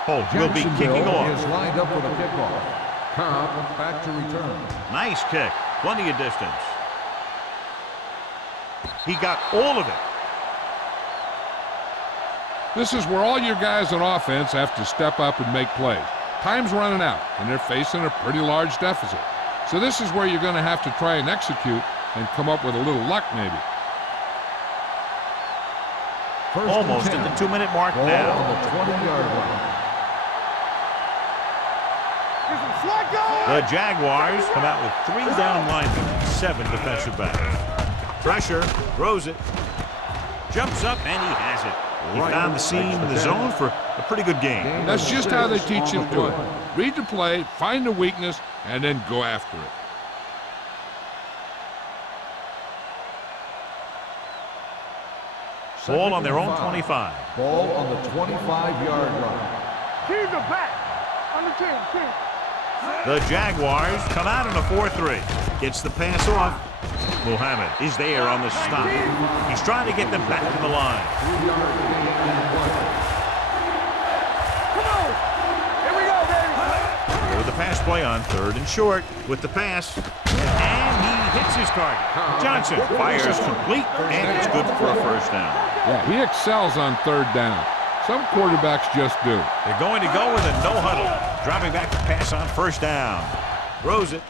Holt will be kicking off. Is lined up for the kickoff. Cobb back to return. Nice kick. Plenty of distance. He got all of it. This is where all your guys on offense have to step up and make plays. Time's running out, and they're facing a pretty large deficit. So this is where you're going to have to try and execute and come up with a little luck maybe. Almost at the 2-minute mark now. On the 20-yard line. The Jaguars come out with 3 down linemen, 7 defensive backs. Pressure, throws it, jumps up, and he has it. He found the seam in the zone for a pretty good game. That's just how they teach you to do it. Read the play, find the weakness, and then go after it. Ball on their own 25. Ball on the 25-yard line. Keep the back. On the 10. The Jaguars come out in a 4-3. Gets the pass off. Muhammad is there on the stop. He's trying to get them back to the line. Come on. Here we go, baby. Go to the pass play on 3rd and short with the pass. And he hits his target. Johnson fires complete, and it's good for a first down. Yeah, he excels on 3rd down. Some quarterbacks just do. They're going to go with a no huddle. Dropping back to pass on 1st down. Throws it.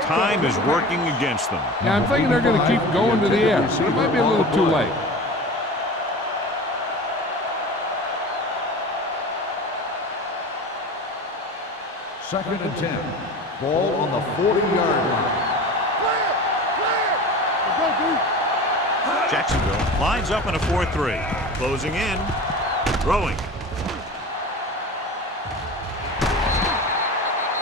Time is working against them. Yeah, I'm thinking they're going to keep going to the air. It might be a little too late. Second and 10. Ball on the 40-yard line. Jacksonville lines up in a 4-3. Closing in. Throwing.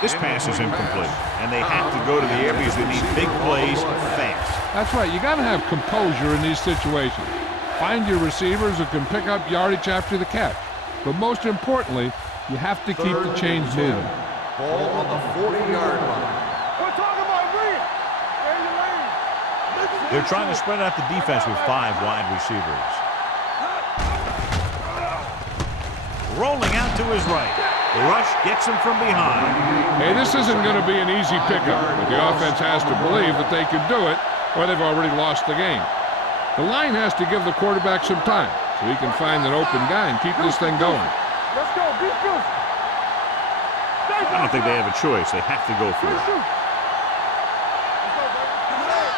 This pass is incomplete, and they have to go to the air because they need big plays fast. That's right. You got to have composure in these situations. Find your receivers who can pick up yardage after the catch. But most importantly, you have to keep the chains moving. Ball on the 40-yard line. We're talking about Green. They're trying to spread out the defense with 5 wide receivers. Rolling out to his right. The rush gets him from behind. Hey, this isn't going to be an easy pickup, but the offense has to believe that they can do it, or they've already lost the game. The line has to give the quarterback some time so he can find an open guy and keep this thing going. Let's go. Be good. I don't think they have a choice. They have to go for it.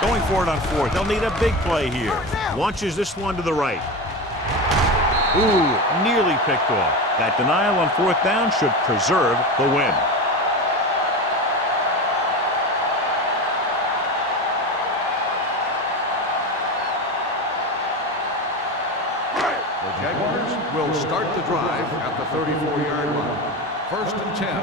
Going for it on 4th. They'll need a big play here. Launches this one to the right. Ooh, nearly picked off. That denial on 4th down should preserve the win. The Jaguars will start the drive at the 34-yard line. 1st and 10.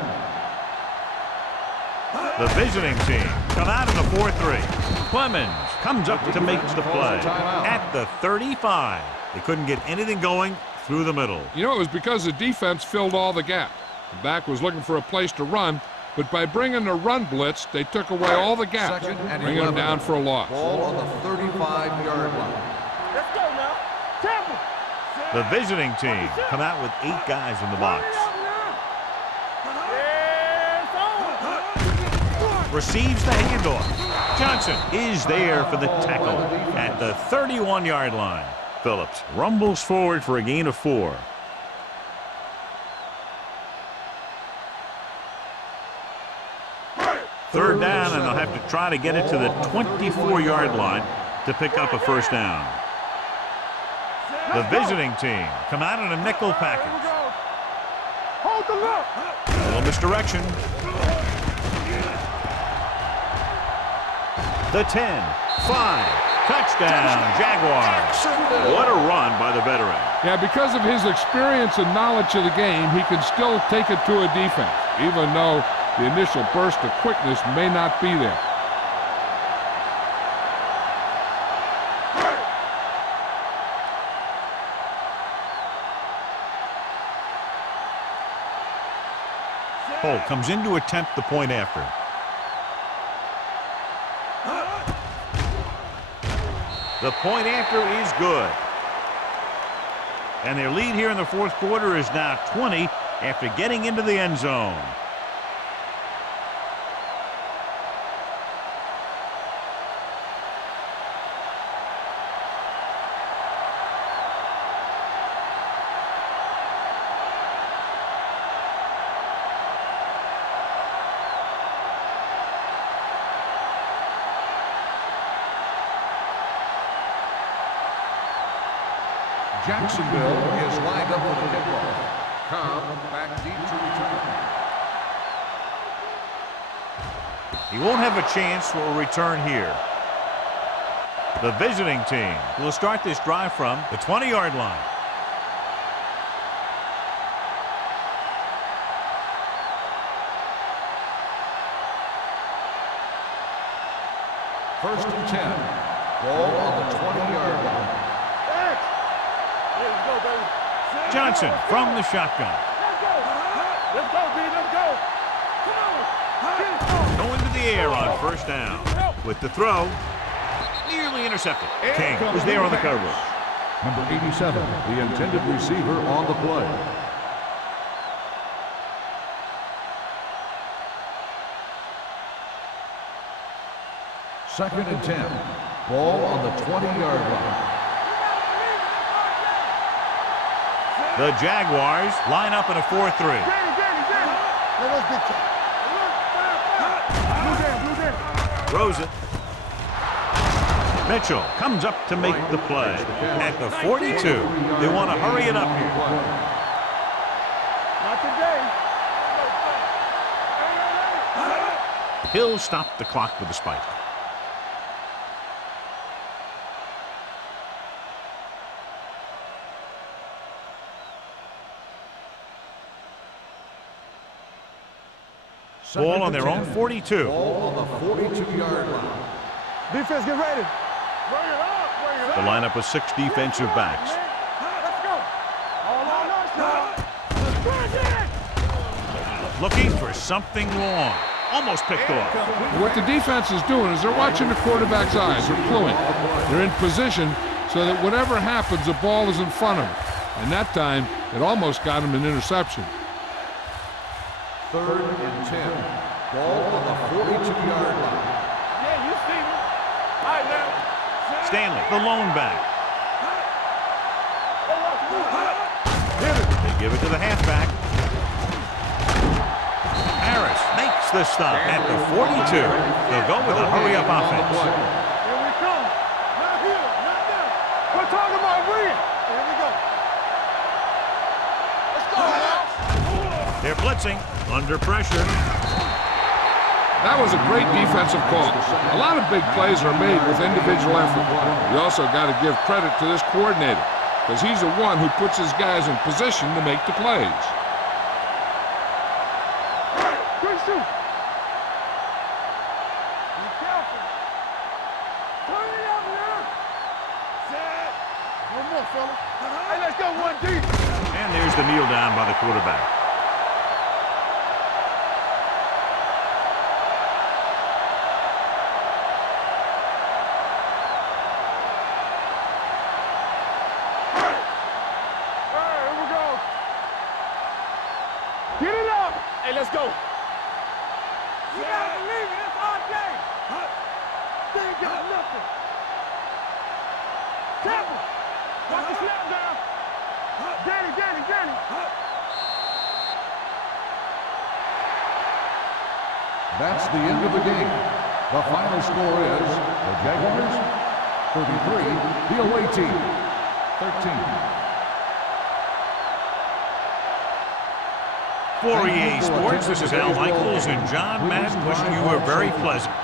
The visiting team come out in a 4-3. Clemens comes up to make the play at the 35. They couldn't get anything going through the middle. You know, it was because the defense filled all the gaps. The back was looking for a place to run, but by bringing the run blitz, they took away all the gaps, bringing them down for a loss. Ball on the 35-yard line. Let's go now. Temple. The visiting team come out with 8 guys in the box. Receives the handoff. Johnson is there for the tackle at the 31-yard line. Phillips rumbles forward for a gain of 4. Third down, and they'll have to try to get it to the 24-yard line to pick up a first down. The visiting team come out in a nickel package. Hold the look. A little misdirection. The 10, 5, touchdown, Jaguars. What a run by the veteran. Yeah, because of his experience and knowledge of the game, he can still take it to a defense. even though the initial burst of quickness may not be there. Cole comes in to attempt the point after. The point after is good. And their lead here in the fourth quarter is now 20 after getting into the end zone. Jacksonville is lined up for the kickoff. Cobb back deep to return. He won't have a chance for a return here. The visiting team will start this drive from the 20-yard line. First and 10. Ball on the 20-yard line. Let's go, baby. Johnson from the shotgun. Let's go. Let's go, B. Let's go. Come on. Get it. Going to the air on first down. With the throw, nearly intercepted. King was there on the coverage. Number 87, the intended receiver on the play. Second and 10. Ball on the 20-yard line. The Jaguars line up in a 4-3. Let us get you. Blue down. Throws it. Mitchell comes up to make the play. At the 42, they want to hurry it up here. Not today. He'll stop the clock with a spike. Ball on their own 42. Ball on the 42-yard line. Defense, get ready. Bring it up. Bring it up. The lineup of 6 defensive backs. Let's go. All on us now. Looking for something long. Almost picked off. What the defense is doing is they're watching the quarterback's eyes. They're cluing. They're in position so that whatever happens, the ball is in front of them. And that time, it almost got him an interception. Third and 10. Ball on the 42-yard line. Yeah, you see me. All right, now. Stanley, the lone back. They give it to the halfback. Harris makes the stop at the 42. They'll go with a hurry-up offense. Here we come. Not here, not there. We're talking about win. Here we go. Let's go, now. They're blitzing, under pressure. That was a great defensive call. A lot of big plays are made with individual effort. You also got to give credit to this coordinator, because he's the one who puts his guys in position to make the plays. Good shoot. Be careful. Turn it up now. Set. One more, fella. Hey, let's go one deep. And there's the kneel down by the quarterback. Get it up! Hey, let's go. You gotta believe it. It's our day. They ain't got nothing. Tap him. Watch the snap down. Danny. That's the end of the game. The final score is the Jaguars 33, the away team 13. For EA Sports, this is Al Michaels and John Madden wishing you a very pleasant